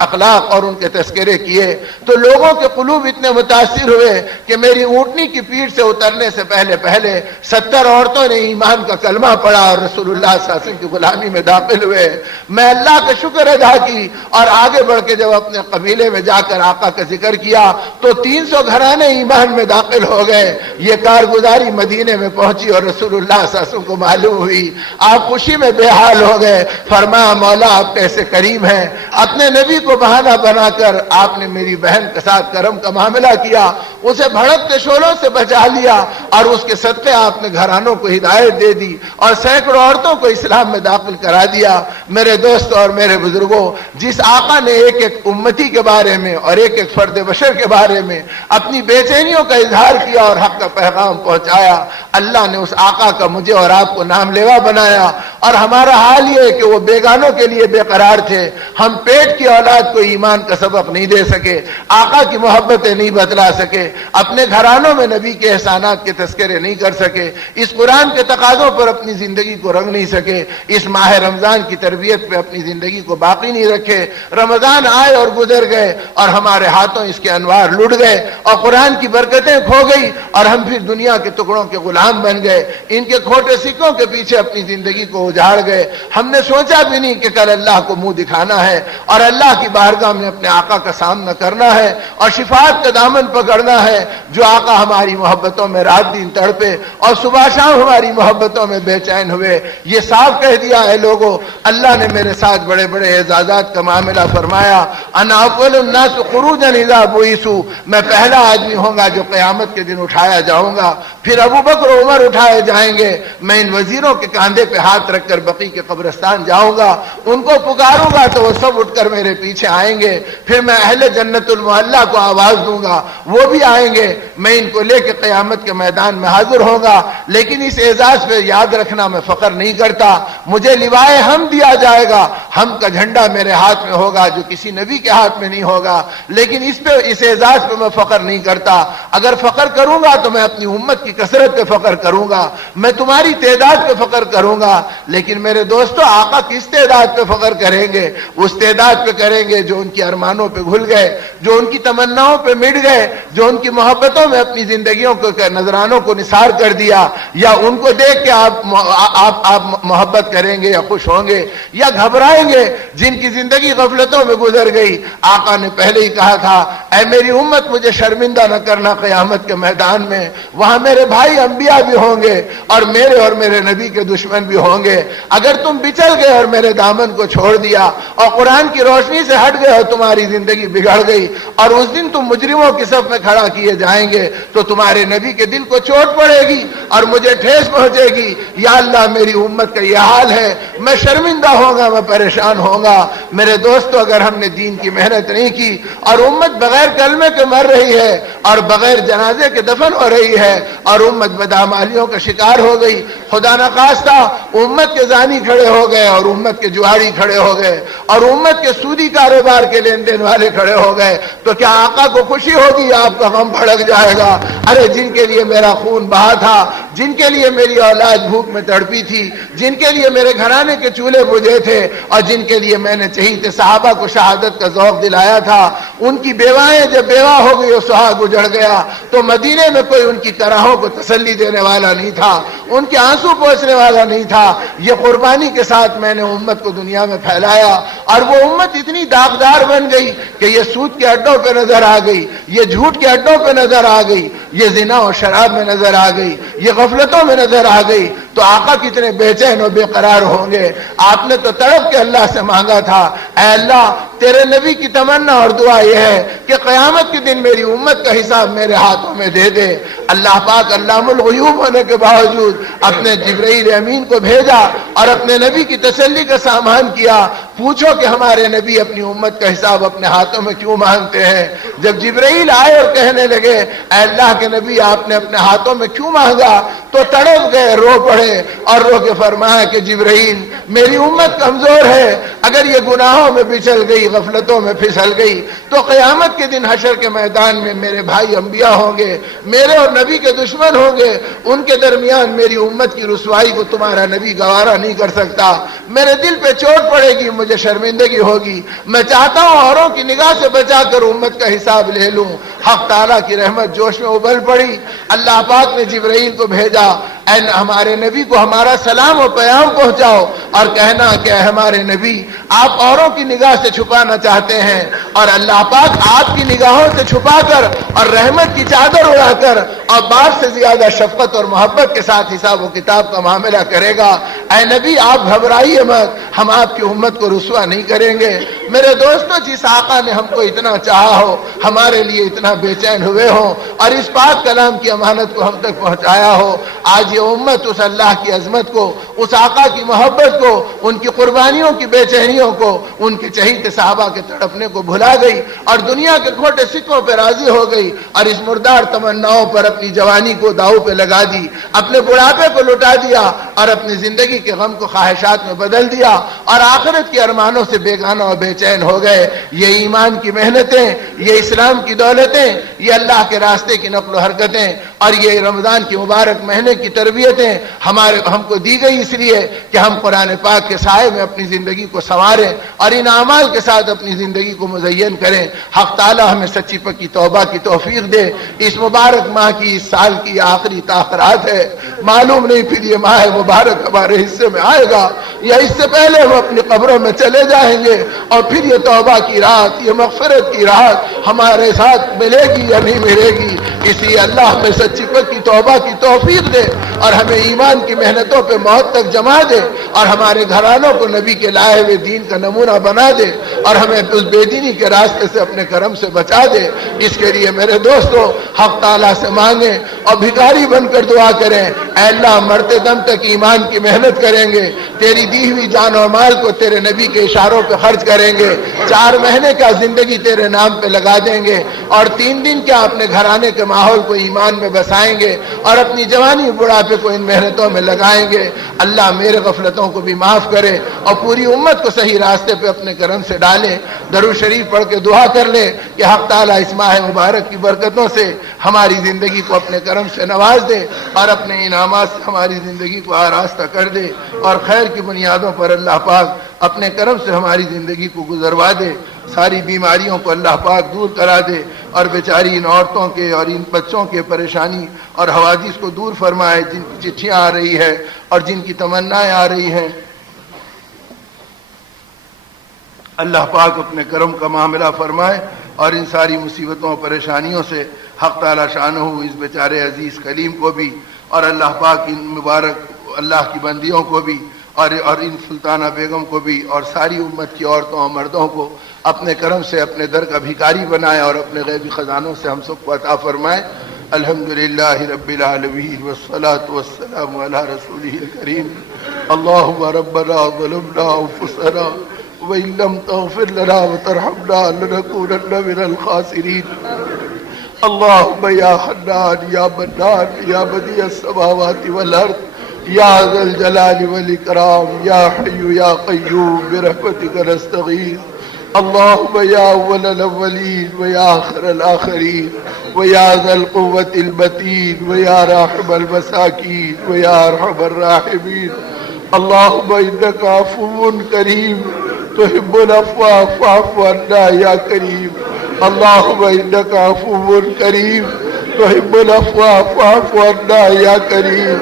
اخلاق اور ان کے تذکرے کیے تو لوگوں کے قلوب اتنے متاثر ہوئے کہ میری اونٹنی کی پیٹھ سے اترنے سے پہلے 70 عورتوں نے ایمان کا کلمہ پڑھا اور رسول اللہ صلی اللہ علیہ وسلم کی غلامی میں داخل ہوئے۔ میں اللہ کا شکر ادا کی اور آگے بڑھ کے جب اپنے قبیلے میں جا کر آقا کا ذکر کیا تو 300 گھرانے ایمان میں داخل ہو گئے۔ یہ کارگزاری مدینے میں پہنچی اور رسول اللہ صلی اللہ علیہ وسلم کو معلوم ہوئی، آپ خوشی میں بے حال ہو گئے۔ فرمایا مولا آپ کیسے کریم ہیں، اپنے نبی کو بہانہ بنا کر آپ نے میری بہن کے ساتھ کرم کا معاملہ کیا، اسے بھڑکتے شعلوں سے بچا لیا، اور اس کے صدقے آپ نے گھرانوں کو ہدایت دے دی اور سینکڑوں عورتوں کو اسلام میں داخل کرا دیا۔ میرے دوست اور میرے بزرگوں، جس آقا نے ایک ایک امتی کے بارے میں اور ایک ایک فرد بشر کے بارے میں اپنی بے چینیوں کا اظہار کیا اور حق کا پیغام پہنچایا، اللہ نے اس آقا کا مجھے اور آپ کو نام لیوا بنایا۔ اور ہمارا حال یہ ہے کہ وہ بیگانوں کے لیے بے قرار تھے، ہم پیٹ کی اولاد کو ایمان کا سبق نہیں دے سکے، آقا کی محبتیں نہیں بتلا سکے، اپنے گھرانوں میں نبی کے احسانات کے تذکرے نہیں کر سکے، اس قرآن کے تقاضوں پر اپنی زندگی کو رنگ نہیں سکے، اس ماہ رمضان کی تربیت پہ اپنی زندگی کو باقی نہیں رکھے۔ رمضان آئے اور گزر گئے اور ہمارے ہاتھوں اس کے انوار لٹ گئے اور قرآن کی برکتیں کھو گئی اور ہم پھر دنیا کے ٹکڑوں کے غلام بن گئے، ان کے کھوٹے سکوں کے پیچھے اپنی زندگی کو اجاڑ گئے۔ ہم نے سوچا بھی نہیں کہ کل اللہ کو منہ دکھانا ہے اور اللہ کی بارگاہ میں اپنے آقا کا سامنا کرنا ہے اور شفاعت کا دامن پکڑنا ہے۔ جو آقا ہماری محبتوں میں رات دن تڑپے اور صبح شام ہماری محبتوں میں بے چین ہوئے، یہ صاف کہہ دیا ہے لوگوں اللہ نے میرے ساتھ بڑے بڑے اعزازات کا معاملہ فرمایا، انا اول الناس خروجا اذا بعثوا، میں پہلا آدمی ہوں گا جو قیامت کے دن اٹھایا جاؤں گا، پھر ابو بکر و عمر اٹھائے جائیں گے، میں ان وزیروں کے کاندھے پہ ہاتھ رکھ کر بقی کے قبرستان جاؤں گا، ان کو پکاروں گا تو وہ سب اٹھ کر میرے پیچھے آئیں گے، پھر میں اہل جنت المعلا کو آواز دوں گا، وہ بھی آئیں گے، میں ان کو لے کے قیامت کے میدان میں حاضر ہوگا۔ لیکن اس اعزاز پہ یاد رکھنا میں فخر نہیں کرتا، مجھے لوائے ہم دیا جائے گا، ہم کا جھنڈا میرے ہاتھ میں ہوگا جو کسی نبی کے ہاتھ میں نہیں ہوگا، لیکن اس اعزاز پہ میں فخر نہیں کرتا۔ اگر فخر کروں گا تو میں اپنی امت کی کثرت پہ فخر کروں گا، میں تمہاری تعداد پہ فخر کروں گا، لیکن میرے دوستو آقا کس تعداد پہ فخر کریں گے؟ اس تعداد پہ کریں گے جو ان کی ارمانوں پہ گھل گئے، جو ان کی تمناؤں پہ مٹ گئے، جو ان کی محبتوں میں اپنی زندگی زندگیوں کو نذرانوں کو نثار کر دیا، یا ان کو دیکھ کے آپ محبت کریں گے یا خوش ہوں گے یا گھبرائیں گے؟ جن کی زندگی غفلتوں میں گزر گئی، آقا نے پہلے ہی کہا تھا اے میری امت مجھے شرمندہ نہ کرنا قیامت کے میدان میں، وہاں میرے بھائی انبیاء بھی ہوں گے اور میرے نبی کے دشمن بھی ہوں گے۔ اگر تم بچل گئے اور میرے دامن کو چھوڑ دیا اور قرآن کی روشنی سے ہٹ گئے اور تمہاری زندگی بگڑ گئی اور اس دن تم مجرموں کی صف میں کھڑا کیے جائیں گے تو تمہارے نبی کے دل کو چوٹ پڑے گی اور مجھے ٹھیس پہنچے گی۔ یا اللہ میری امت کا یہ حال ہے، میں شرمندہ ہوگا، میں پریشان ہوگا۔ میرے دوستو، اگر ہم نے دین کی محنت نہیں کی اور امت بغیر کلمے کے مر رہی ہے اور بغیر جنازے کے دفن ہو رہی ہے اور امت بدعمالیوں کا شکار ہو گئی، خدا نخواستہ امت کے زانی کھڑے ہو گئے اور امت کے جواری کھڑے ہو گئے اور امت کے سودی کاروبار کے لین دین والے کھڑے ہو گئے، تو کیا آقا کو خوشی ہوگی؟ آپ کا غم بھڑک جائے گا۔ ارے جن کے لیے میرا خون بہا تھا، جن کے لیے میری اولاد بھوک میں تڑپی تھی، جن کے لیے میرے گھرانے کے چولہے بجھے تھے اور جن کے لیے میں نے چہیتے صحابہ کو شہادت کا ذوق دلایا تھا، ان کی بیوائیں جب بیوہ ہو گئی اور سہاگ اجڑ گیا تو مدینے میں کوئی ان کی طرحوں کو تسلی دینے والا نہیں تھا، ان کے آنسو پوچھنے والا نہیں تھا۔ یہ قربانی کے ساتھ میں نے امت کو دنیا میں پھیلایا اور وہ امت اتنی داغدار بن گئی کہ یہ سود کے اڈوں پہ نظر آ گئی، یہ جھوٹ کے اڈوں پہ نظر آ گئی، یہ زنا اور شراب میں نظر آ گئی، یہ غفلتوں میں نظر آ گئی، تو آقا کتنے بے چین اور بے قرار ہوں گے۔ آپ نے تو تڑپ کے اللہ سے مانگا تھا اے اللہ تیرے نبی کی تمنا اور دعا یہ ہے کہ قیامت کے دن میری امت کا حساب میرے ہاتھوں میں دے دے۔ اللہ پاک علام الغیوب ہونے کے باوجود اپنے جبرائیل امین کو بھیجا اور اپنے نبی کی تسلی کا سامان کیا۔ پوچھو کہ ہمارے نبی اپنی امت کا حساب اپنے ہاتھوں میں کیوں مانگتے ہیں؟ جب جبرائیل آئے اور کہنے لگے اے اللہ کے نبی آپ نے اپنے ہاتھوں میں کیوں مانگا، تو تڑپ گئے، رو پڑے اور رو کے فرمایا کہ جبرائیل میری امت کمزور ہے، اگر یہ گناہوں میں بچل گئی، غفلتوں میں پھسل گئی تو قیامت کے دن حشر کے میدان میں میرے بھائی انبیاء ہوں گے، میرے اور نبی کے دشمن ہوں گے، ان کے درمیان میری امت کی رسوائی کو تمہارا نبی گوارا نہیں کر سکتا، میرے دل پہ چوٹ پڑے گی، مجھے شرمندگی ہوگی، میں چاہتا ہوں اوروں کی نگاہ سے بچا کر امت کا حساب لے لوں۔ حق تعالیٰ کی رحمت جوش میں ابل پڑی، اللہ پاک نے جبرائیل کو بھیجا اے ہمارے نبی کو ہمارا سلام و پیام پہنچاؤ اور کہنا کہ اے ہمارے نبی آپ اوروں کی نگاہ سے چھپانا چاہتے ہیں اور اللہ پاک آپ کی نگاہوں سے چھپا کر اور رحمت کی چادر اڑا کر اور باپ سے زیادہ شفقت اور محبت کے ساتھ حساب و کتاب کا معاملہ کرے گا۔ اے نبی آپ گھبرائیے مت، ہم آپ کی امت کو رسوا نہیں کریں گے۔ میرے دوستو، جس آقا نے ہم کو اتنا چاہا ہو، ہمارے لیے اتنا بے چین ہوئے ہو اور اس پاک کلام کی امانت کو ہم تک پہنچایا ہو، آج یہ امت اس اللہ کی عظمت کو، اس آقا کی محبت کو، ان کی قربانیوں کی بے چینیوں کو، ان کے چہیتے صحابہ کے تڑپنے کو بھلا گئی اور دنیا کے کھوٹے سکوں پہ راضی ہو گئی اور اس مردار تمناؤں پر اپنی جوانی کو داؤ پہ لگا دی، اپنے بڑھاپے کو لٹا دیا اور اپنی زندگی کے غم کو خواہشات میں بدل دیا اور آخرت کے ارمانوں سے بیگانہ اور بے چین ہو گئے۔ یہ ایمان کی محنتیں، یہ اسلام کی دولتیں، یہ اللہ کے راستے کی نقل و حرکتیں اور یہ رمضان کی مبارک مہینے کی تربیتیں ہم کو دی گئی اس لیے کہ ہم قرآن پاک کے سائے میں اپنی زندگی کو سنواریں اور ان اعمال کے ساتھ اپنی زندگی کو مزین کریں۔ حق تعالی ہمیں سچی پکی توبہ کی توفیق دے۔ اس مبارک ماہ کی، اس سال کی آخری تاخرات ہے، معلوم نہیں پھر یہ ماہ مبارک ہمارے حصے میں آئے گا یا اس سے پہلے ہم اپنی قبروں میں چلے جائیں گے اور پھر یہ توبہ کی رات، یہ مغفرت کی رات ہمارے ساتھ ملے گی یا نہیں ملے گی۔ اس لیے اللہ ہمیں سچی پکی توبہ کی توفیق دے اور ہمیں ایمان کی محنتوں پہ موت تک جما دے اور ہمارے گھرانوں کو نبی کے لائے ہوئے دین کا نمونہ بنا دے اور ہمیں اس بے دینی کے راستے سے اپنے کرم سے بچا دے۔ اس کے لیے میرے دوستو حق تعالیٰ سے مانگیں اور بھکاری بن کر دعا کریں اے اللہ مرتے دم تک ایمان کی محنت کریں گے، تیری دی ہوئی جان و مال کو تیرے نبی کے اشاروں پہ خرچ کریں گے، 4 مہینے کا زندگی تیرے نام پہ لگا دیں گے اور 3 دن کیا اپنے گھرانے کے ماحول کو ایمان میں بسائیں گے اور اپنی جوانی بڑھاپے کو ان محنتوں میں لگائیں گے۔ اللہ میرے غفلتوں کو بھی معاف کرے اور پوری امت کو صحیح راستے پہ اپنے کرم سے ڈالے۔ درود شریف پڑھ کے دعا کر لے کہ حق تعالیٰ اس ماہ مبارک کی برکتوں سے ہماری زندگی کو اپنے کرم سے نواز دے اور اپنے انعامات سے ہماری زندگی کو آراستہ کر دے اور خیر کی بنیادوں پر اللہ پاک اپنے کرم سے ہماری زندگی کو گزروا دے۔ ساری بیماریوں کو اللہ پاک دور کرا دے، اور بیچاری ان عورتوں کے اور ان بچوں کے پریشانی اور حوادث کو دور فرمائے، جن کی چٹھیاں آ رہی ہے اور جن کی تمنائیں آ رہی ہیں۔ اللہ پاک اپنے کرم کا معاملہ فرمائے اور ان ساری مصیبتوں اور پریشانیوں سے حق تعالی شانہ اس بیچارے عزیز کلیم کو بھی، اور اللہ پاک ان مبارک اللہ کی بندیوں کو بھی، اور ان سلطانہ بیگم کو بھی، اور ساری امت کی عورتوں اور مردوں کو اپنے کرم سے اپنے در کا بھکاری بنائے اور اپنے غیبی خزانوں سے ہم سب کو عطا فرمائے۔ الحمدللہ رب العالمین والصلاة والسلام علی رسولہ الکریم۔ اللہم ربنا ظلمنا انفسنا وإن لم تغفر لنا وترحمنا لنكونن من الخاسرين۔ اللهم يا حنان يا منان يا بديع السماوات والأرض يا ذا الجلال والإكرام يا حي يا قيوم برحمتك نستغيث۔ اللهم يا أول الأولين ويا آخر الآخرين ويا ذا القوة المتين ويا راحم المساكين ويا أرحم الراحمين، اللهم إنك عفو كريم تحب العفو فاعف عنا يا كريم، اللهم إنك عفو كريم تحب العفو فاعف عنا يا كريم،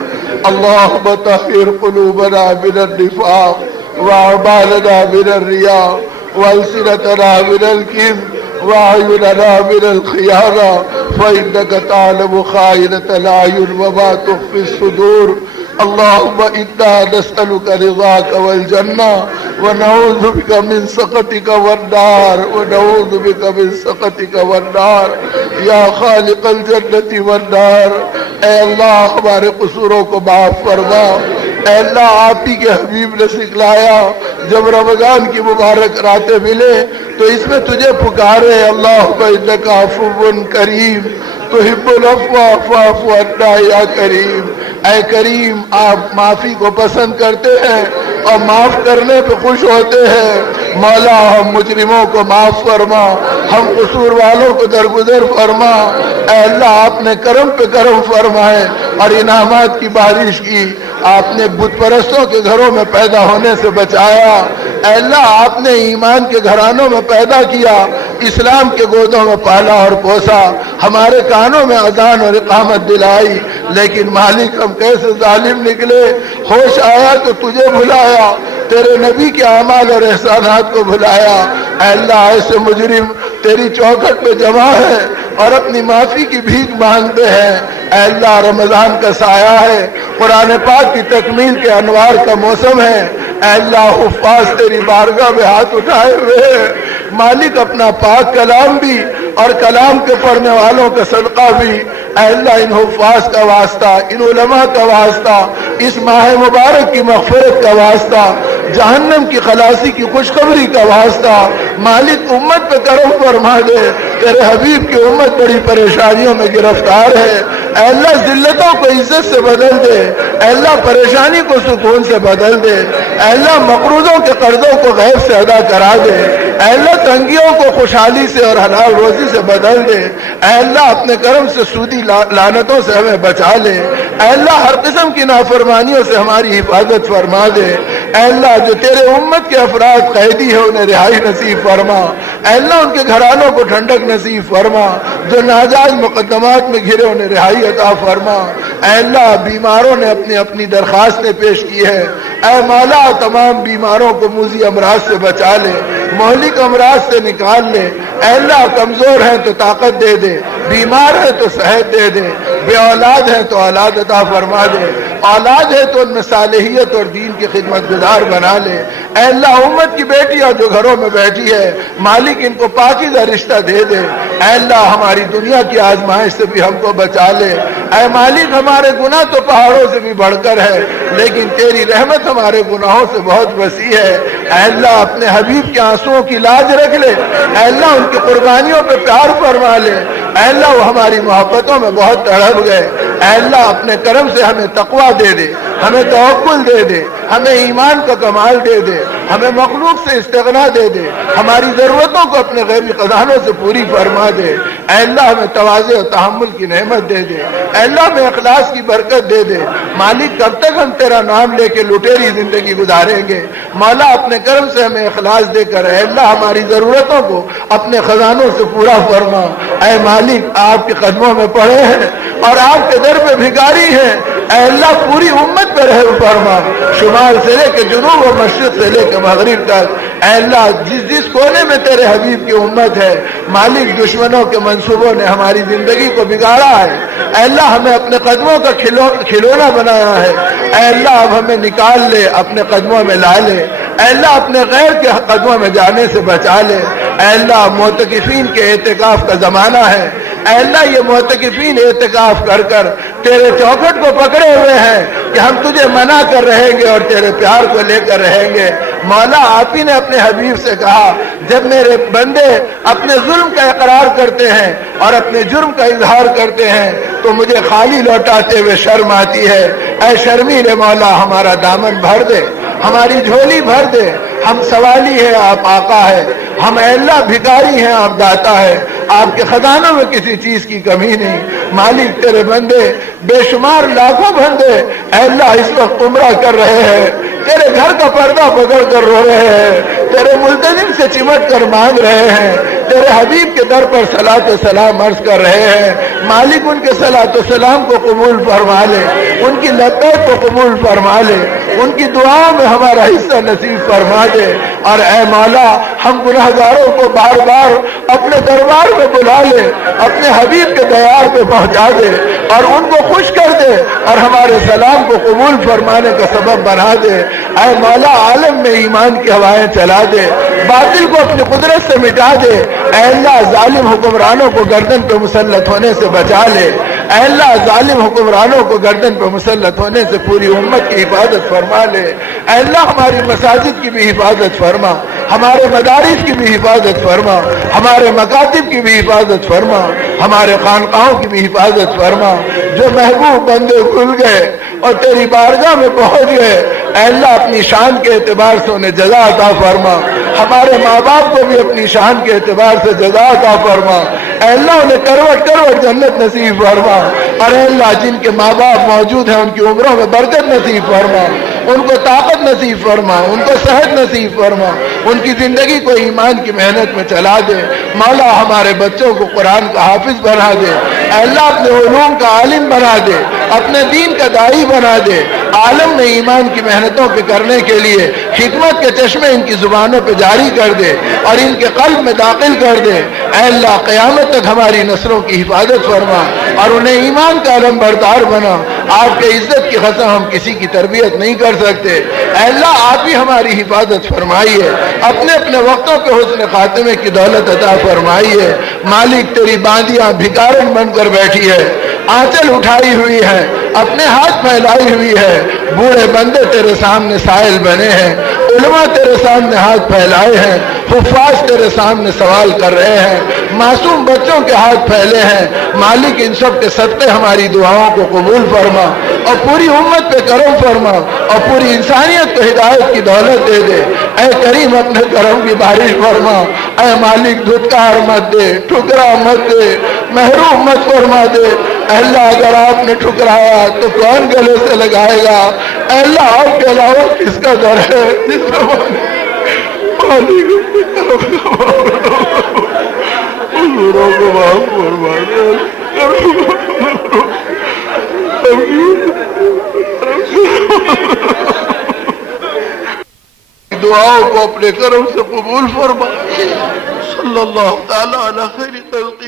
اللهم طهر قلوبنا من النفاق وأعمالنا من الرياء وألسنتنا من الكذب وأعيننا من الخيانة، فإنك تعلم خائنة الأعين وما تخفي الصدور، اللهم إنا نسألك رضاك والجنة ونعوذ بك من سخطك والنار، ونعوذ بك من سخطك والنار یا خالق الجنة والنار۔ اے اللہ ہمارے قصوروں کو معاف فرما، اے اللہ آپ ہی کے حبیب نے سکھلایا جب رمضان کی مبارک راتیں ملے تو اس میں تجھے پکارے، اللہم انک عفو کریم تحب العفو فاعف عنا یا کریم۔ اے کریم آپ معافی کو پسند کرتے ہیں اور معاف کرنے پہ خوش ہوتے ہیں، مولا ہم مجرموں کو معاف فرما، ہم قصور والوں کو درگزر فرما، اے اللہ آپ نے کرم پہ کرم فرمائے اور انعامات کی بارش کی، آپ نے بت پرستوں کے گھروں میں پیدا ہونے سے بچایا، اے اللہ آپ نے ایمان کے گھرانوں میں پیدا کیا، اسلام کے گودوں میں پالا اور پوسا، ہمارے کانوں میں اذان اور اقامت دلائی، لیکن مالک ہم کیسے ظالم نکلے، ہوش آیا تو تجھے بھلایا، تیرے نبی کے اعمال اور احسانات کو بھلایا، اے اللہ ایسے مجرم تیری چوکھٹ پہ جمع ہے اور اپنی معافی کی بھیک مانگتے ہیں، اے اللہ رمضان کا سایہ ہے، قرآن پاک کی تکمیل کے انوار کا موسم ہے، اے اللہ حفاظ تیری بارگاہ میں ہاتھ اٹھائے ہوئے ہیں، مالک اپنا پاک کلام بھی اور کلام کے پڑھنے والوں کا صدقہ بھی، اے اللہ ان حفاظ کا واسطہ، ان علماء کا واسطہ، اس ماہ مبارک کی مغفرت کا واسطہ، جہنم کی خلاصی کی خوشخبری کا واسطہ، مالک امت پہ کرم فرما دے، تیرے حبیب کی امت بڑی پریشانیوں میں گرفتار ہے، اے اللہ ذلتوں کو عزت سے بدل دے، اے اللہ پریشانی کو سکون سے بدل دے، اے اللہ مقروضوں کے قرضوں کو غیب سے ادا کرا دے، اے اللہ تنگیوں کو خوشحالی سے اور حلال روزی سے بدل دے، اے اللہ اپنے کرم سے سودی لعنتوں سے ہمیں بچا لے، اے اللہ ہر قسم کی نافرمانیوں سے ہماری حفاظت فرما دے، اے اللہ جو تیرے امت کے افراد قیدی ہیں انہیں رہائی نصیب فرما، اے اللہ ان کے گھرانوں کو ٹھنڈک نصیب فرما، جو ناجائز مقدمات میں گھرے انہیں رہائی عطا فرما، اے اللہ بیماروں نے اپنی اپنی درخواستیں پیش کی ہے، اے مولا تمام بیماروں کو موذی امراض سے بچا لے، مہلک امراض سے نکال لے، اے اللہ کمزور ہیں تو طاقت دے دے، بیمار ہے تو صحت دے دے، بے اولاد ہے تو اولاد عطا فرما دے، اولاد ہے تو ان میں صالحیت اور دین کی خدمت گزار بنا لے، اے اللہ امت کی بیٹیاں جو گھروں میں بیٹھی ہے مالک ان کو پاکیزہ رشتہ دے دے، اے اللہ ہماری دنیا کی آزمائش سے بھی ہم کو بچا لے، اے مالک ہمارے گناہ تو پہاڑوں سے بھی بڑھ کر ہے لیکن تیری رحمت ہمارے گناہوں سے بہت وسیع ہے، اے اللہ اپنے حبیب کے آنسوؤں کی لاج رکھ لے، اے اللہ ان کی قربانیوں پہ پیار فرما لے، اے اللہ وہ ہماری محبتوں میں بہت تڑپ گئے، اے اللہ اپنے کرم سے ہمیں تقویٰ دے دے، ہمیں توکل دے دے، ہمیں ایمان کا کمال دے دے، ہمیں مخلوق سے استغنا دے دے، ہماری ضرورتوں کو اپنے غیبی خزانوں سے پوری فرما دے، اے اللہ ہمیں تواضع و تحمل کی نعمت دے دے، اے اللہ ہمیں اخلاص کی برکت دے دے، مالک کب تک ہم تیرا نام لے کے لٹیری زندگی گزاریں گے، مولا اپنے کرم سے ہمیں اخلاص دے کر اے اللہ ہماری ضرورتوں کو اپنے خزانوں سے پورا فرما۔ اے مالک آپ کے قدموں میں پڑے ہیں اور آپ کے در پہ بھکاری ہیں، اے اللہ پوری امت پہ رحم فرما، شمال سے لے کے جنوب و مشرق سے لے کے مغرب تک۔ اے اللہ جس کونے میں تیرے حبیب کی امت ہے مالک، دشمنوں کے منصوبوں نے ہماری زندگی کو بگاڑا ہے، اے اللہ ہمیں اپنے قدموں کا کھلونا بنایا ہے، اے اللہ اب ہمیں نکال لے، اپنے قدموں میں لا لے، اے اللہ اپنے غیر کے قدموں میں جانے سے بچا لے۔ اے اللہ معتکفین کے اعتکاف کا زمانہ ہے، اے اللہ یہ معتکفین اعتکاف کر کر تیرے چوکھٹ کو پکڑے ہوئے ہیں کہ ہم تجھے منع کر رہیں گے اور تیرے پیار کو لے کر رہیں گے۔ مولا آپ ہی نے اپنے حبیب سے کہا جب میرے بندے اپنے ظلم کا اقرار کرتے ہیں اور اپنے جرم کا اظہار کرتے ہیں تو مجھے خالی لوٹاتے ہوئے شرم آتی ہے۔ اے شرمیلے مولا ہمارا دامن بھر دے، ہماری جھولی بھر دے، ہم سوالی ہیں آپ آقا ہے، ہم اے اللہ بھکاری ہیں آپ داتا ہے، آپ کے خزانوں میں کسی چیز کی کمی نہیں۔ مالک تیرے بندے بے شمار لاکھوں بندے اے اللہ اس وقت عمرہ کر رہے ہیں، تیرے گھر کا پردہ پکڑ کر رو رہے ہیں، تیرے ملتزم سے چمٹ کر مانگ رہے ہیں، تیرے حبیب کے در پر صلاۃ و سلام عرض کر رہے ہیں۔ مالک ان کے صلاۃ و سلام کو قبول فرما لے، ان کی لبیک کو قبول فرما لے، ان کی دعاؤں میں ہمارا حصہ نصیب فرما دے۔ اور اے مولا ہم گناہگاروں کو بار بار اپنے دربار میں بلا لے، اپنے حبیب کے دیار پہ پہنچا دے اور ان کو خوش کر دے اور ہمارے سلام کو قبول فرمانے کا سبب بنا دے۔ اے مولا عالم میں ایمان کی ہوائیں چلا دے، باطل کو اپنی قدرت سے مٹا دے۔ اے اللہ ظالم حکمرانوں کو گردن پہ مسلط ہونے سے بچا لے، اے اللہ ظالم حکمرانوں کو گردن پہ مسلط ہونے سے پوری امت کی حفاظت فرما لے۔ اے اللہ ہماری مساجد کی بھی حفاظت فرما، ہمارے مدارس کی بھی حفاظت فرما، ہمارے مکاتب کی بھی حفاظت فرما، ہمارے خانقاہوں کی بھی حفاظت فرما۔ جو محبوب بندے کھل گئے اور تیری بارگاہ میں پہنچ گئے اے اللہ اپنی شان کے اعتبار سے انہیں جزا عطا فرما، ہمارے ماں باپ کو بھی اپنی شان کے اعتبار سے جزا عطا فرما، اے اللہ انہیں کروٹ کروٹ جنت نصیب فرما۔ اور اے اللہ جن کے ماں باپ موجود ہیں ان کی عمروں میں برکت نصیب فرما، ان کو طاقت نصیب فرما، ان کو صحت نصیب فرما، ان کی زندگی کو ایمان کی محنت میں چلا دے۔ مولا ہمارے بچوں کو قرآن کا حافظ بنا دے، اے اللہ اپنے علوم کا عالم بنا دے، اپنے دین کا داعی بنا دے، عالم میں ایمان کی محنتوں پہ کرنے کے لیے حکمت کے چشمے ان کی زبانوں پہ جاری کر دے اور ان کے قلب میں داخل کر دے۔ اے اللہ قیامت تک ہماری نسلوں کی حفاظت فرما اور انہیں ایمان کا علم بردار بنا۔ آپ کے عزت کی قسم ہم کسی کی تربیت نہیں کر سکتے، اے اللہ آپ ہی ہماری حفاظت فرمائیے، اپنے اپنے وقتوں پہ حسن خاتمے کی دولت عطا فرمائیے۔ مالک تیری باندیاں بھکارن بن کر بیٹھی ہے، آنچل اٹھائی ہوئی ہے، اپنے ہاتھ پھیلائی ہوئی ہے، بوڑھے بندے تیرے سامنے سائل بنے ہیں، علماء تیرے سامنے ہاتھ پھیلائے ہیں، حفاظ تیرے سامنے سوال کر رہے ہیں، معصوم بچوں کے ہاتھ پھیلے ہیں۔ مالک ان سب کے صدقے ہماری دعاؤں کو قبول فرما اور پوری امت پہ کرم فرما اور پوری انسانیت کو ہدایت کی دولت دے دے۔ اے کریم اپنے کرم کی بارش فرما، اے مالک دھتکار مت دے، ٹھکرا مت دے، محروم مت فرما دے۔ اے اللہ اگر آپ نے ٹھکرایا تو کون گلے سے لگائے گا؟ اے اللہ آپ کے علاوہ کس کا در ہے؟ جس کا مالک حضوروں کو معاف فرما دے۔ دعاؤں کو اپنے کرم سے قبول فرما۔ صلی اللہ تعالی علی خیر خلق